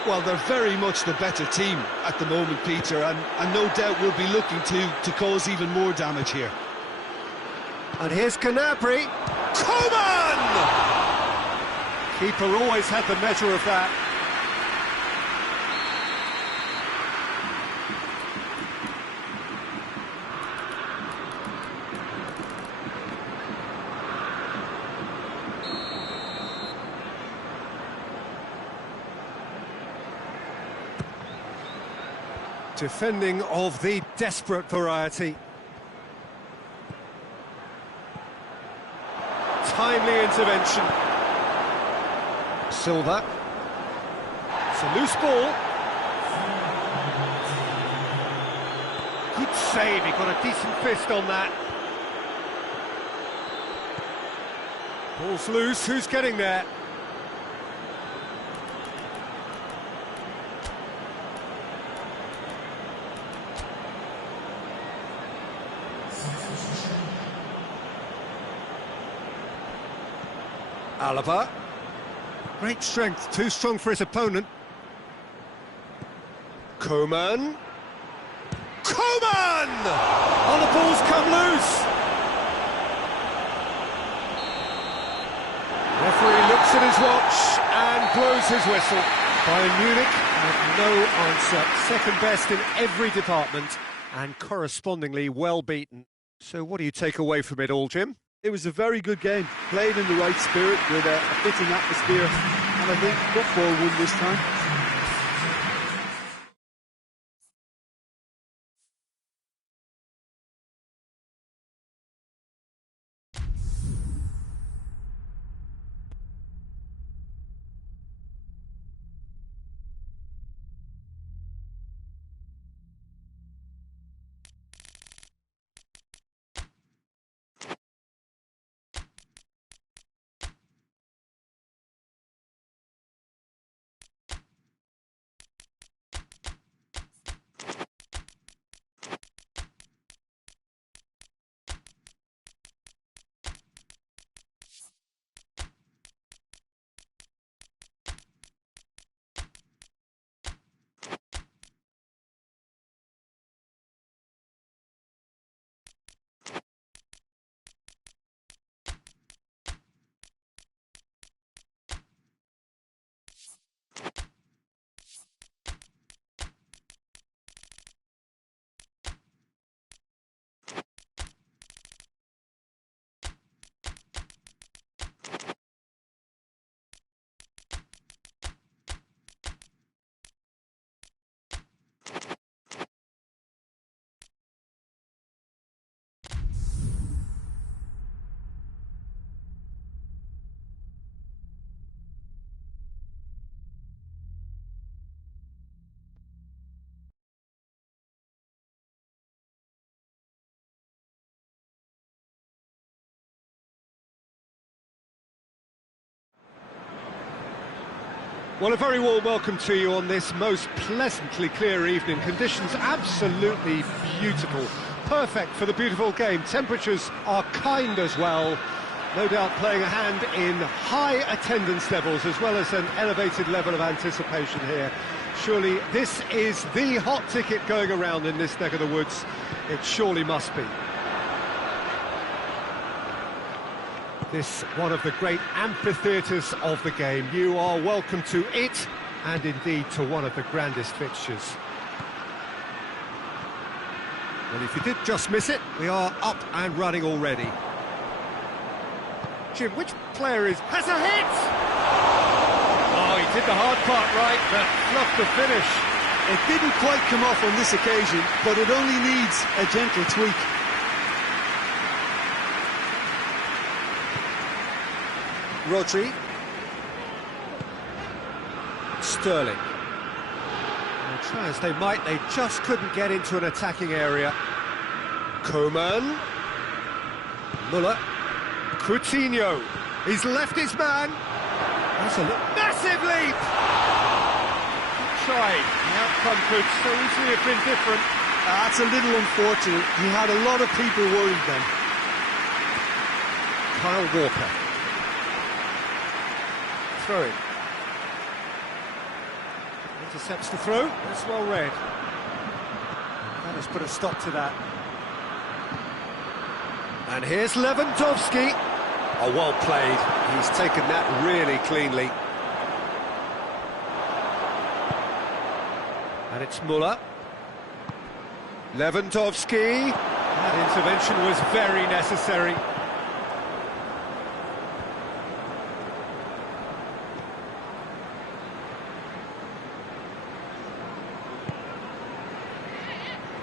Well, they're very much the better team at the moment, Peter, and no doubt will be looking to cause even more damage here. And here's Gnabry. Coman! Keeper always had the measure of that. Defending of the desperate variety. Timely intervention. Silva. It's a loose ball. Good save, he got a decent fist on that. Ball's loose, who's getting there? Alaba. Great strength, too strong for his opponent. Coman. Coman! Oh, the ball's come loose! Referee looks at his watch and blows his whistle. Bayern Munich have no answer. Second best in every department and correspondingly well beaten. So what do you take away from it all, Jim? It was a very good game, played in the right spirit with a fitting atmosphere, and I think football won this time. Well, a very warm welcome to you on this most pleasantly clear evening. Conditions absolutely beautiful. Perfect for the beautiful game. Temperatures are kind as well. No doubt playing a hand in high attendance levels as well as an elevated level of anticipation here. Surely this is the hot ticket going around in this neck of the woods. It surely must be. This one of the great amphitheatres of the game. You are welcome to it, and indeed to one of the grandest fixtures. Well, if you did just miss it, we are up and running already. Jim, which player has a hit? Oh, he did the hard part right, but fluffed the finish. It didn't quite come off on this occasion, but it only needs a gentle tweak. Rodri. Sterling. They'll try as they might, they just couldn't get into an attacking area. Coman. Muller. Coutinho. He's left his man. That's a massive leap! Tried. The outcome could so easily have been different. That's a little unfortunate. He had a lot of people worried then. Kyle Walker. Throwing. Intercepts the throw. That's well read. That has put a stop to that. And here's Lewandowski. Oh, well played. He's taken that really cleanly. And it's Muller. Lewandowski. That intervention was very necessary.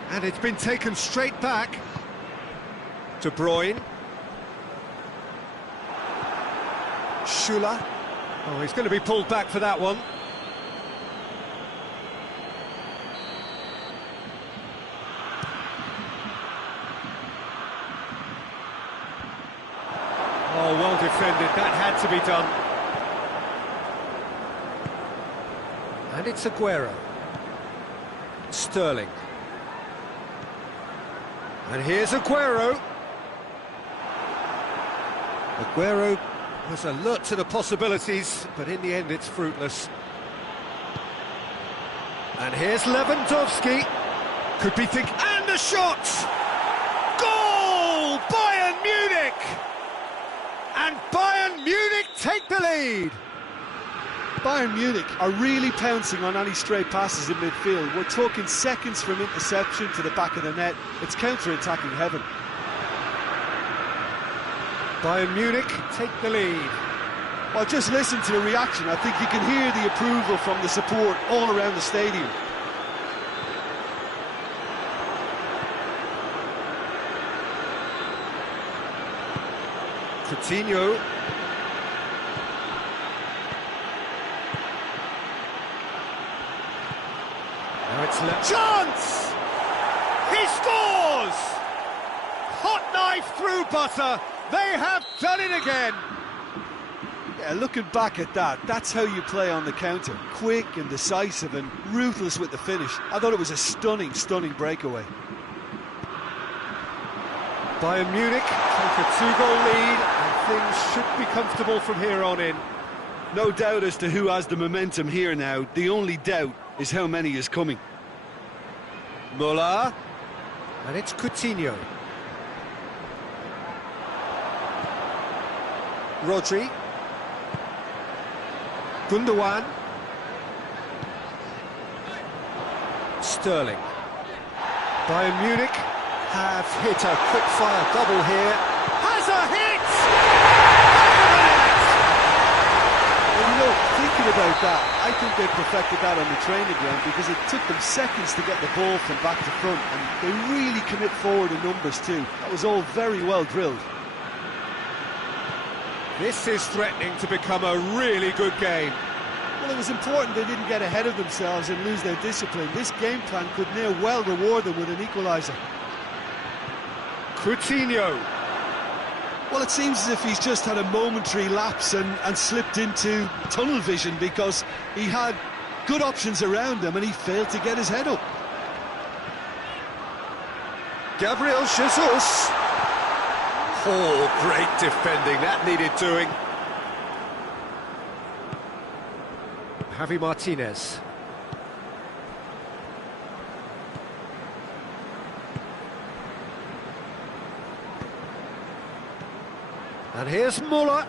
And it's been taken straight back. De Bruyne. Schuller. Oh, he's going to be pulled back for that one. Oh, well defended. That had to be done. And it's Aguero. Sterling. And here's Aguero. Aguero was alert to the possibilities, but in the end it's fruitless. And here's Lewandowski. Could be think and the shot! Goal! Bayern Munich! And Bayern Munich take the lead! Bayern Munich are really pouncing on any stray passes in midfield. We're talking seconds from interception to the back of the net. It's counter-attacking heaven. Bayern Munich take the lead. Well, just listen to the reaction. I think you can hear the approval from the support all around the stadium. Coutinho. Now it's left. Chance! He scores! Hot knife through butter. They have done it again. Yeah, looking back at that, that's how you play on the counter. Quick and decisive and ruthless with the finish. I thought it was a stunning, stunning breakaway. Bayern Munich take a 2-goal lead and things should be comfortable from here on in. No doubt as to who has the momentum here now. The only doubt is how many is coming. Muller. And it's Coutinho. Rodri. Gundogan. Sterling. Bayern Munich have hit a quick-fire double here. Has a hit! Well, you know, thinking about that, I think they perfected that on the training ground because it took them seconds to get the ball from back to front, and they really commit forward in numbers too. That was all very well drilled. This is threatening to become a really good game. Well, it was important they didn't get ahead of themselves and lose their discipline. This game plan could near well reward them with an equaliser. Coutinho. Well, it seems as if he's just had a momentary lapse and slipped into tunnel vision because he had good options around him and he failed to get his head up. Gabriel Jesus. Oh, great defending, that needed doing. Javi Martinez. And here's Muller.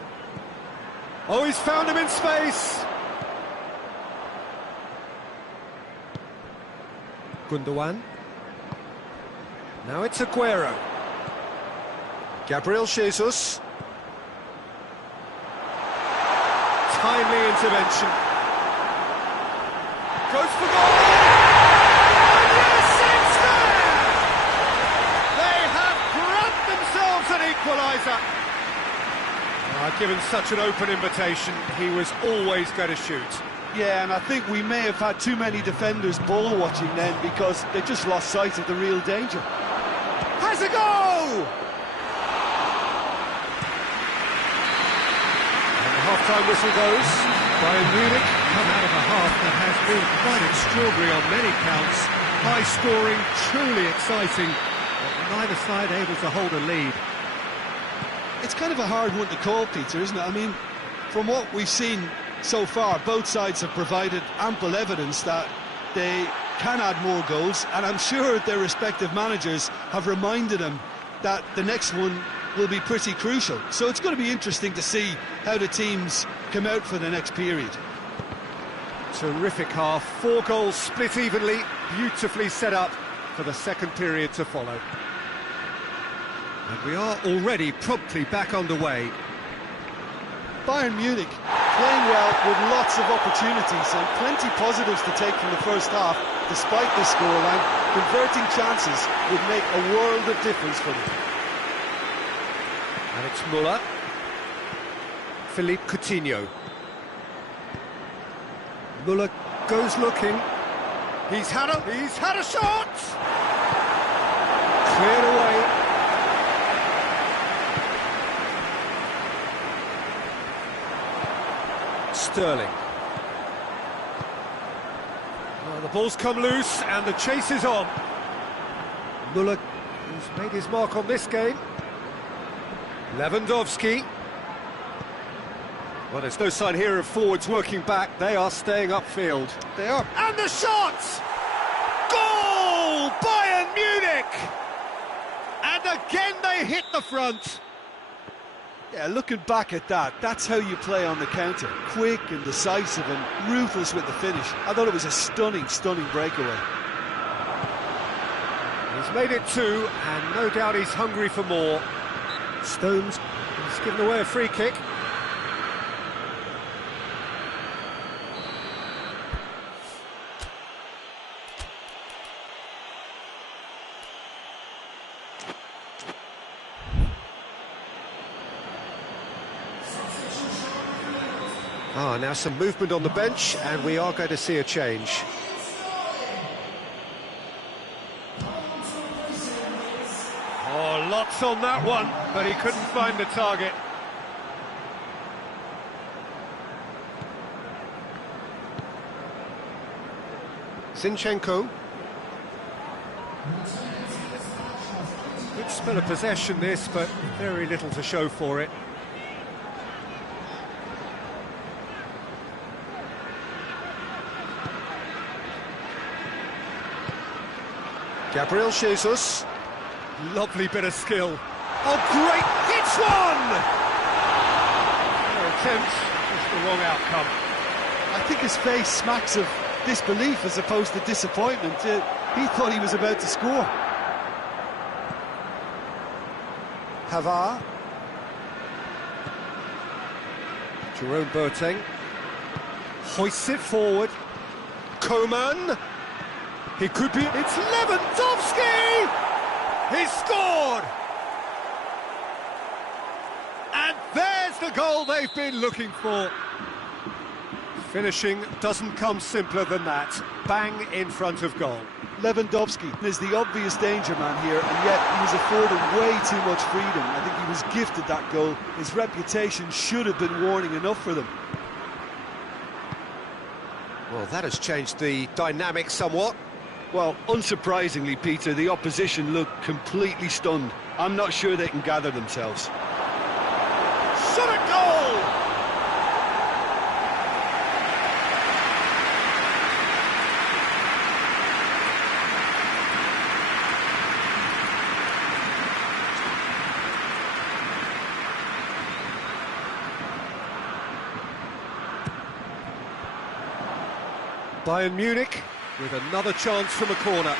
Oh, he's found him in space. Gundogan. Now it's Aguero. Gabriel Jesus. Timely intervention. Goes for goal! And yes, it's there! They have grabbed themselves an equaliser. Given such an open invitation, he was always going to shoot. Yeah, and I think we may have had too many defenders ball watching then because they just lost sight of the real danger. Has a go! And the half-time whistle goes. Bayern Munich come out of a half that has been quite extraordinary on many counts. High scoring, truly exciting, but neither side able to hold a lead. It's kind of a hard one to call, Peter, isn't it? I mean, from what we've seen so far, both sides have provided ample evidence that they can add more goals, and I'm sure their respective managers have reminded them that the next one will be pretty crucial. So it's going to be interesting to see how the teams come out for the next period. Terrific half, 4 goals split evenly, beautifully set up for the second period to follow. And we are already promptly back underway. Bayern Munich playing well with lots of opportunities and plenty positives to take from the first half. Despite this scoreline, converting chances would make a world of difference for them. And it's Muller. Philippe Coutinho. Muller goes looking. He's had a shot! Cleared away. Sterling. Well, the ball's come loose and the chase is on. Muller has made his mark on this game. Lewandowski. Well, there's no sign here of forwards working back. They are staying upfield. They are. And the shot! Goal! Bayern Munich! And again they hit the front. Yeah, looking back at that, that's how you play on the counter. Quick and decisive and ruthless with the finish. I thought it was a stunning breakaway. He's made it 2, and no doubt he's hungry for more. Stones has given away a free kick. Now some movement on the bench, and we are going to see a change. Oh, lots on that one, but he couldn't find the target. Zinchenko. Good spell of possession this, but very little to show for it. Gabriel Jesus. Lovely bit of skill. Oh, great! Hits one! Their attempt, just the wrong outcome. I think his face smacks of disbelief as opposed to disappointment. He thought he was about to score. Pavard. Jerome Boateng. Hoists it forward. Coman. He could be... It's Lewandowski! He's scored! And there's the goal they've been looking for. Finishing doesn't come simpler than that. Bang in front of goal. Lewandowski is the obvious danger man here, and yet he was afforded way too much freedom. I think he was gifted that goal. His reputation should have been warning enough for them. Well, that has changed the dynamic somewhat. Well, unsurprisingly, Peter, the opposition looked completely stunned. I'm not sure they can gather themselves. Shot at goal! Bayern Munich with another chance from a corner.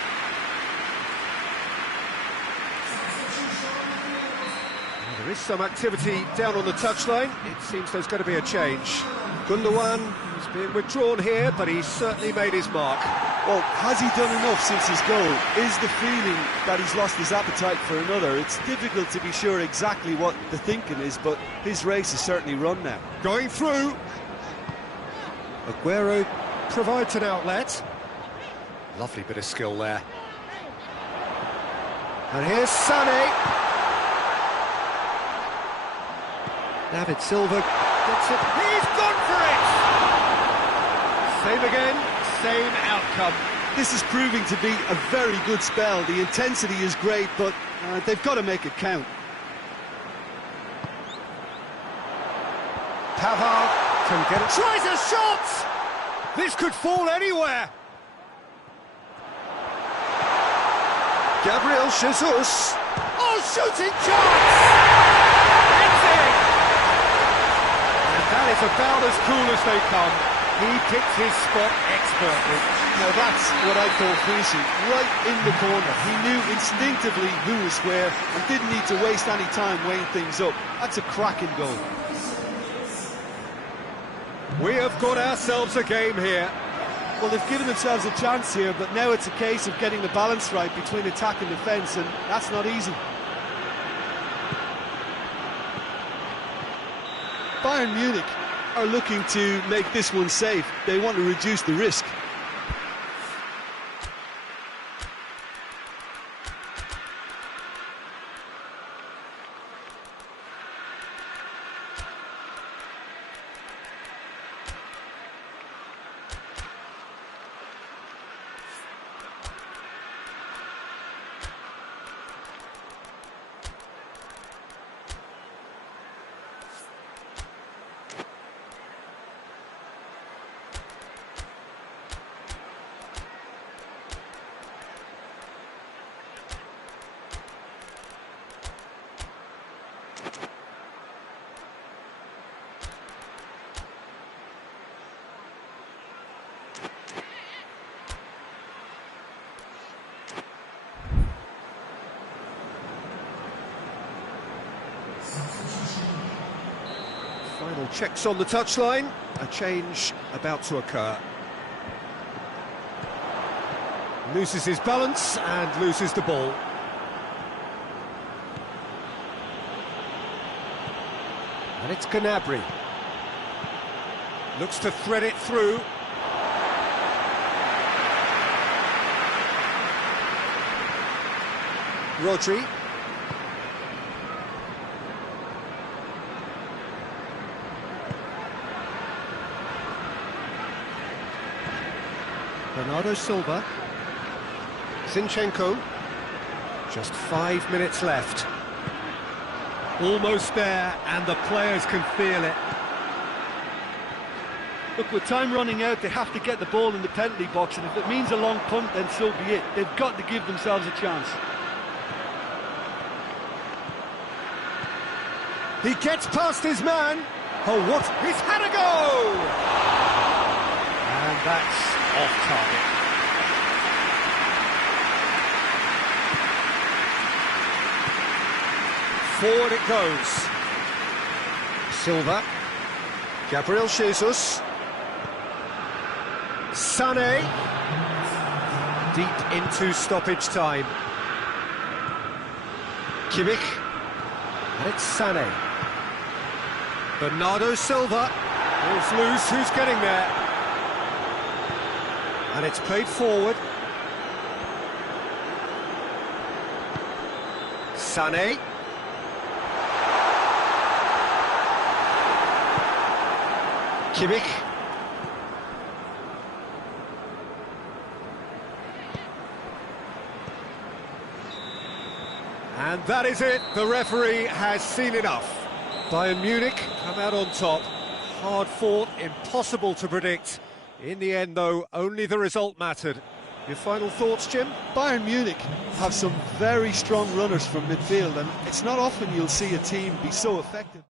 Well, there is some activity down on the touchline. It seems there's going to be a change. Gundogan is being withdrawn here, but he's certainly made his mark. Well, has he done enough since his goal? Is the feeling that he's lost his appetite for another? It's difficult to be sure exactly what the thinking is, but his race is certainly run now. Going through. Aguero provides an outlet. Lovely bit of skill there. And here's Sané. David Silva gets it. He's gone for it! Same again, same outcome. This is proving to be a very good spell. The intensity is great, but they've got to make it count. Pavard can get it. Tries a shot! This could fall anywhere. Gabriel Jesus. Oh, shooting chance! It's in! And that is about as cool as they come. He picked his spot expertly. Now that's what I call finishing, right in the corner. He knew instinctively who was where and didn't need to waste any time weighing things up. That's a cracking goal. We have got ourselves a game here. Well, they've given themselves a chance here, but now it's a case of getting the balance right between attack and defence, and that's not easy. Bayern Munich are looking to make this one safe. They want to reduce the risk. Final checks on the touchline. A change about to occur. Loses his balance and loses the ball. And it's Gnabry. Looks to thread it through. Rodri. Bernardo Silva. Zinchenko. Just 5 minutes left. Almost there, and the players can feel it. Look, with time running out, they have to get the ball in the penalty box, and if it means a long punt, then so be it. They've got to give themselves a chance. He gets past his man. Oh, what? He's had a go! And that's off target. Forward it goes. Silva. Gabriel Jesus. Sané. Deep into stoppage time. Kimmich. And it's Sané. Bernardo Silva. Ball's loose, who's getting there? And it's played forward. Sané. Kimmich. And that is it, the referee has seen enough. Bayern Munich come out on top. Hard fought, impossible to predict. In the end, though, only the result mattered. Your final thoughts, Jim? Bayern Munich have some very strong runners from midfield, and it's not often you'll see a team be so effective.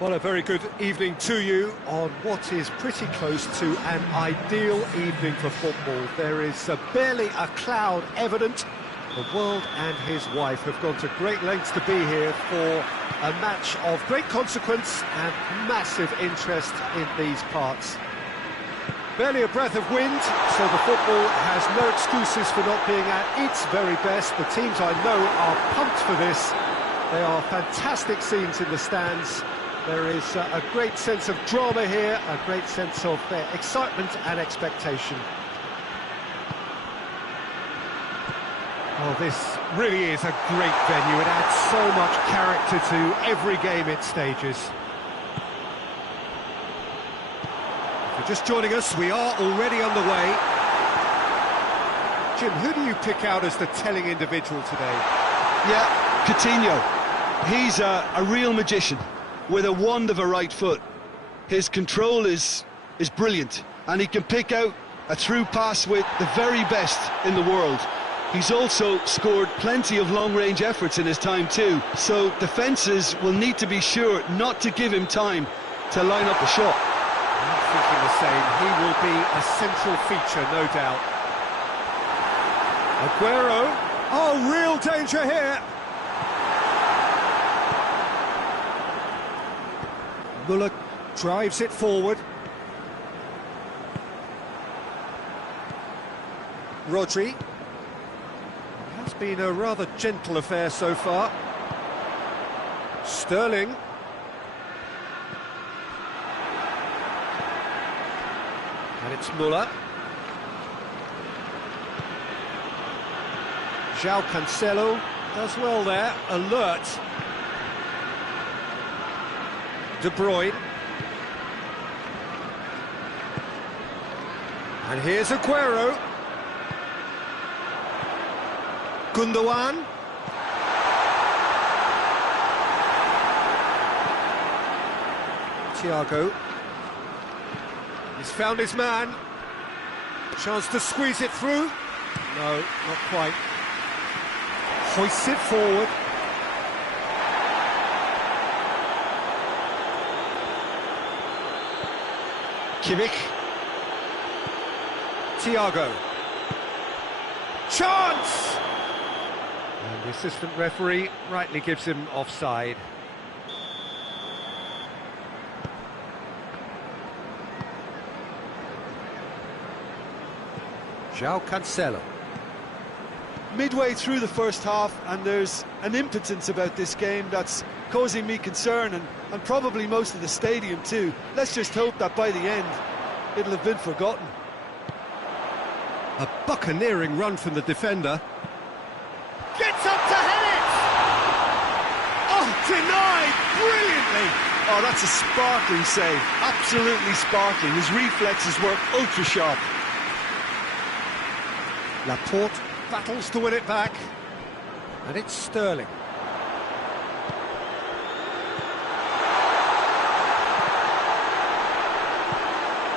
Well, a very good evening to you on what is pretty close to an ideal evening for football. There is barely a cloud evident. The world and his wife have gone to great lengths to be here for a match of great consequence and massive interest in these parts. Barely a breath of wind, so the football has no excuses for not being at its very best. The teams I know are pumped for this. They are fantastic scenes in the stands. There is a great sense of drama here, a great sense of excitement and expectation. Oh, this really is a great venue. It adds so much character to every game it stages. If you're just joining us, we are already underway. Jim, who do you pick out as the telling individual today? Yeah, Coutinho. He's a real magician with a wand of a right foot. His control is brilliant, and he can pick out a through pass with the very best in the world. He's also scored plenty of long-range efforts in his time too, so defences will need to be sure not to give him time to line up a shot. I'm thinking the same. He will be a central feature, no doubt. Aguero. Oh, real danger here. Müller drives it forward. Rodri. It's been a rather gentle affair so far. Sterling. And it's Müller. João Cancelo does well there, alert. De Bruyne. And here's Aguero. Gundogan. Thiago. He's found his man. Chance to squeeze it through. No, not quite. Hoists it forward. Kimmich. Thiago. Chance! And the assistant referee rightly gives him offside. João Cancelo. Midway through the first half, and there's an impotence about this game that's causing me concern, and probably most of the stadium too. Let's just hope that by the end it'll have been forgotten. A buccaneering run from the defender. Gets up to head it! Oh, denied brilliantly! Oh, that's a sparkling save, absolutely sparkling. His reflexes work ultra sharp. Laporte battles to win it back, and it's Sterling.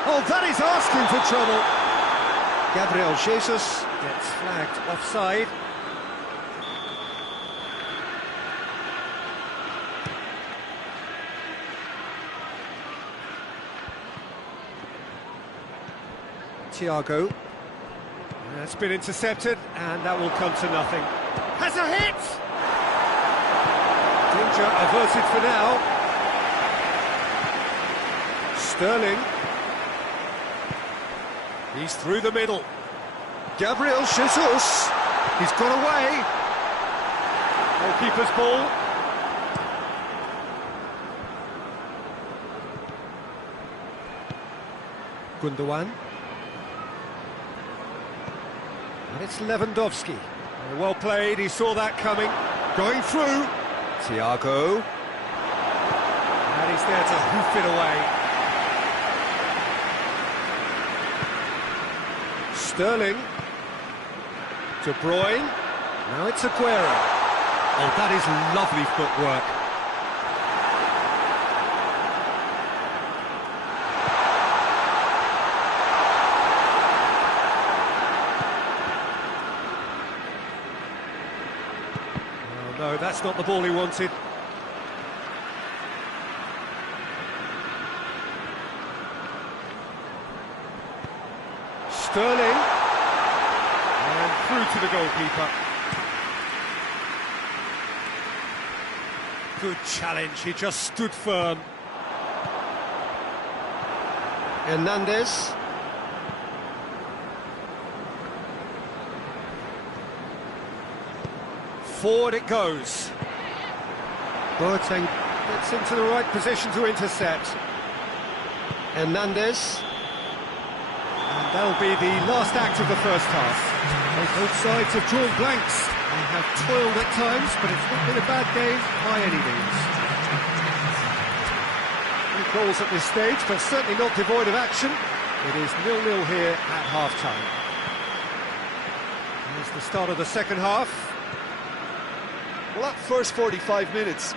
Oh, that is asking for trouble. Gabriel Jesus gets flagged offside. Thiago. That's been intercepted, and that will come to nothing. Has a hit! Danger averted for now. Sterling. He's through the middle. Gabriel Jesus. He's got away. Goalkeeper's ball. Gundogan. And it's Lewandowski. Well played, he saw that coming. Going through. Thiago. And he's there to hoof it away. Sterling. De Bruyne. Now it's Aguero. Oh, that is lovely footwork. No, that's not the ball he wanted. Sterling. And through to the goalkeeper. Good challenge, he just stood firm. Hernandez. Forward it goes. Boateng gets into the right position to intercept. Hernandez. And that'll be the last act of the first half. Both sides have drawn blanks. They have toiled at times, but it's not been a bad game by any means. No goals at this stage, but certainly not devoid of action. It is 0-0 here at half-time. Here's the start of the second half. Well, that first 45 minutes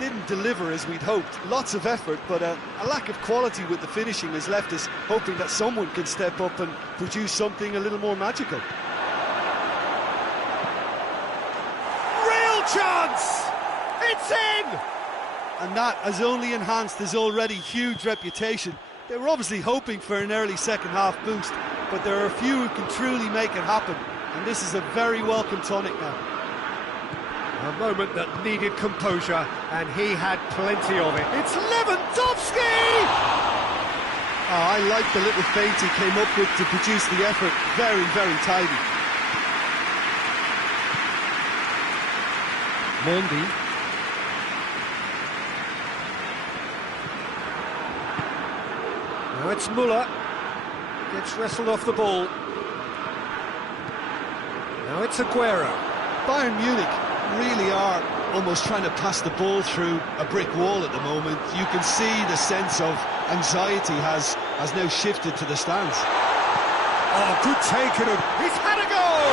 didn't deliver as we'd hoped. Lots of effort, but a lack of quality with the finishing has left us hoping that someone can step up and produce something a little more magical. Real chance! It's in! And that has only enhanced his already huge reputation. They were obviously hoping for an early second half boost, but there are a few who can truly make it happen, and this is a very welcome tonic now. A moment that needed composure, and he had plenty of it. It's Lewandowski! Oh, I like the little feint he came up with to produce the effort. Very, very tidy. Mondi. Now it's Müller. Gets wrestled off the ball. Now it's Aguero. Bayern Munich really are almost trying to pass the ball through a brick wall at the moment. You can see the sense of anxiety has now shifted to the stands. Oh, good take, and He's had a goal!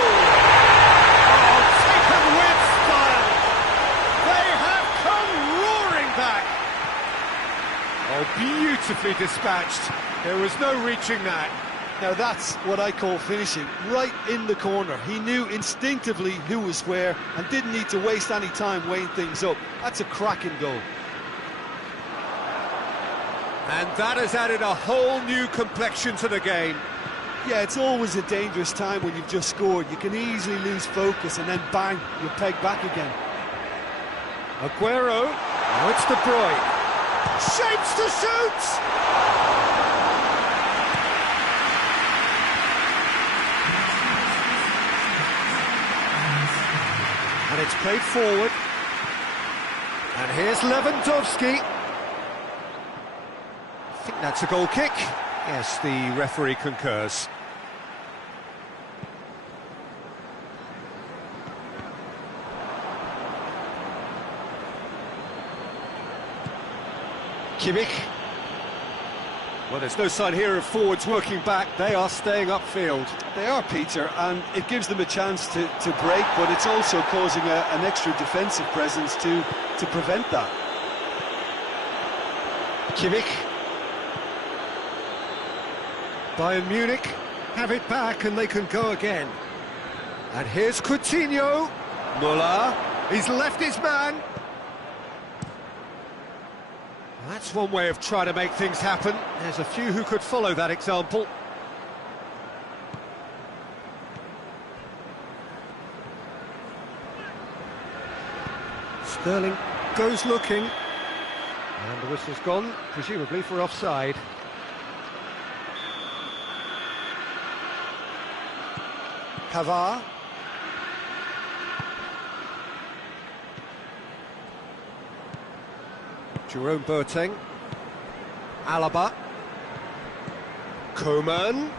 Oh, taken with style! They have come roaring back! oh, Oh, beautifully dispatched. There was no reaching that. Now that's what I call finishing, right in the corner. He knew instinctively who was where and didn't need to waste any time weighing things up. That's a cracking goal. And that has added a whole new complexion to the game. Yeah, it's always a dangerous time when you've just scored. You can easily lose focus and then bang, you're pegged back again. Aguero, now it's De Bruyne. Shapes to shoot! And it's played forward. And here's Lewandowski. I think that's a goal kick. Yes, the referee concurs. Kimmich. Well, there's no sign here of forwards working back. They are staying upfield. They are, Peter, and it gives them a chance to break, but it's also causing an extra defensive presence to prevent that. Kimmich. Bayern Munich have it back and they can go again. And here's Coutinho. Muller, he's left his man. That's one way of trying to make things happen. There's a few who could follow that example. Sterling goes looking. And the whistle's gone, presumably for offside. Pavard. Jerome Boateng. Alaba. Coman.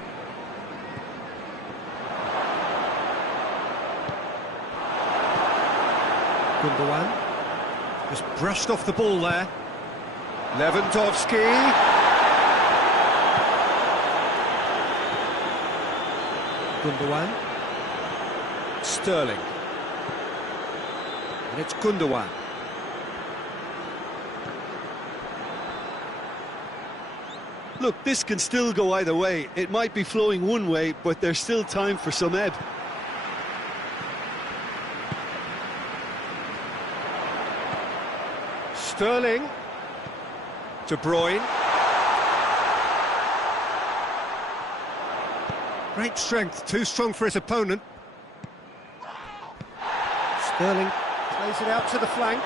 Gundogan. Just brushed off the ball there. Lewandowski. Gundogan. Sterling. And it's Gundogan. Look, this can still go either way. It might be flowing one way, but there's still time for some ebb. Sterling. De Bruyne. Great strength, too strong for his opponent. Sterling plays it out to the flank.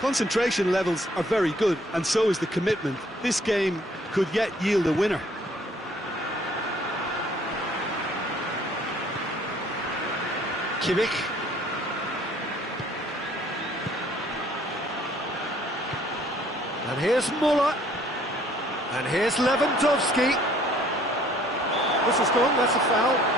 Concentration levels are very good, and so is the commitment. This game could yet yield a winner. Kimmich. And here's Muller. And here's Lewandowski. Whistle's gone, that's a foul.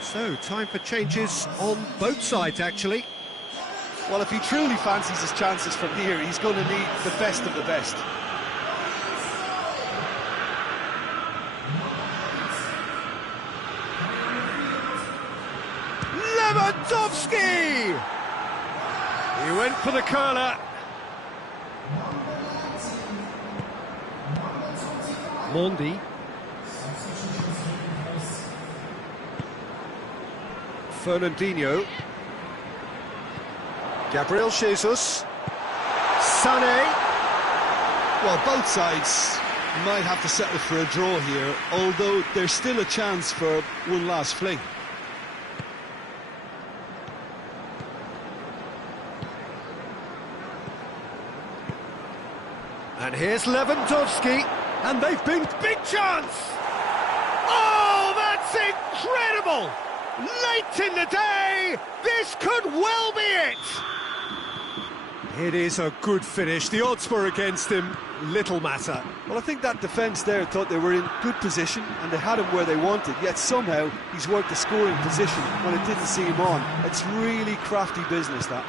So, time for changes on both sides, actually. Well, if he truly fancies his chances from here, he's going to need the best of the best. Lewandowski! He went for the curler. Mondi. Fernandinho. Gabriel Jesus. Sané. Well, both sides might have to settle for a draw here, although there's still a chance for one last fling. And here's Lewandowski, and they've been... Big chance! Oh, that's incredible! Late in the day, this could well be it! It is a good finish. The odds were against him. Little matter. Well, I think that defence there thought they were in good position and they had him where they wanted, yet somehow he's worked the scoring position when it didn't see him on. It's really crafty business, that.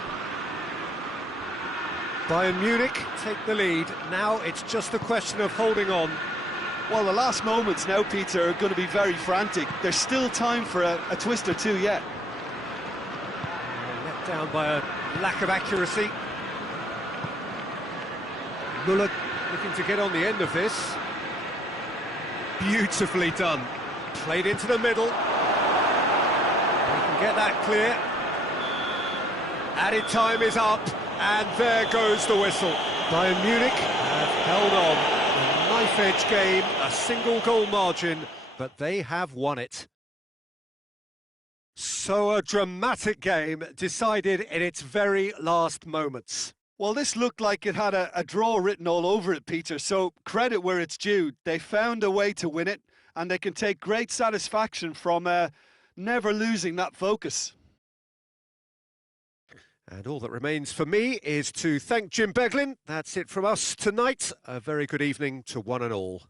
Bayern Munich take the lead. Now it's just a question of holding on. Well, the last moments now, Peter, are going to be very frantic. There's still time for a twist or two yet. Let down by a lack of accuracy. Müller looking to get on the end of this. Beautifully done. Played into the middle. We can get that clear. Added time is up, and there goes the whistle. Bayern Munich have held on. A knife-edge game, a single-goal margin, but they have won it. So a dramatic game decided in its very last moments. Well, this looked like it had a draw written all over it, Peter, so credit where it's due. They found a way to win it, and they can take great satisfaction from never losing that focus. And all that remains for me is to thank Jim Beglin. That's it from us tonight. A very good evening to one and all.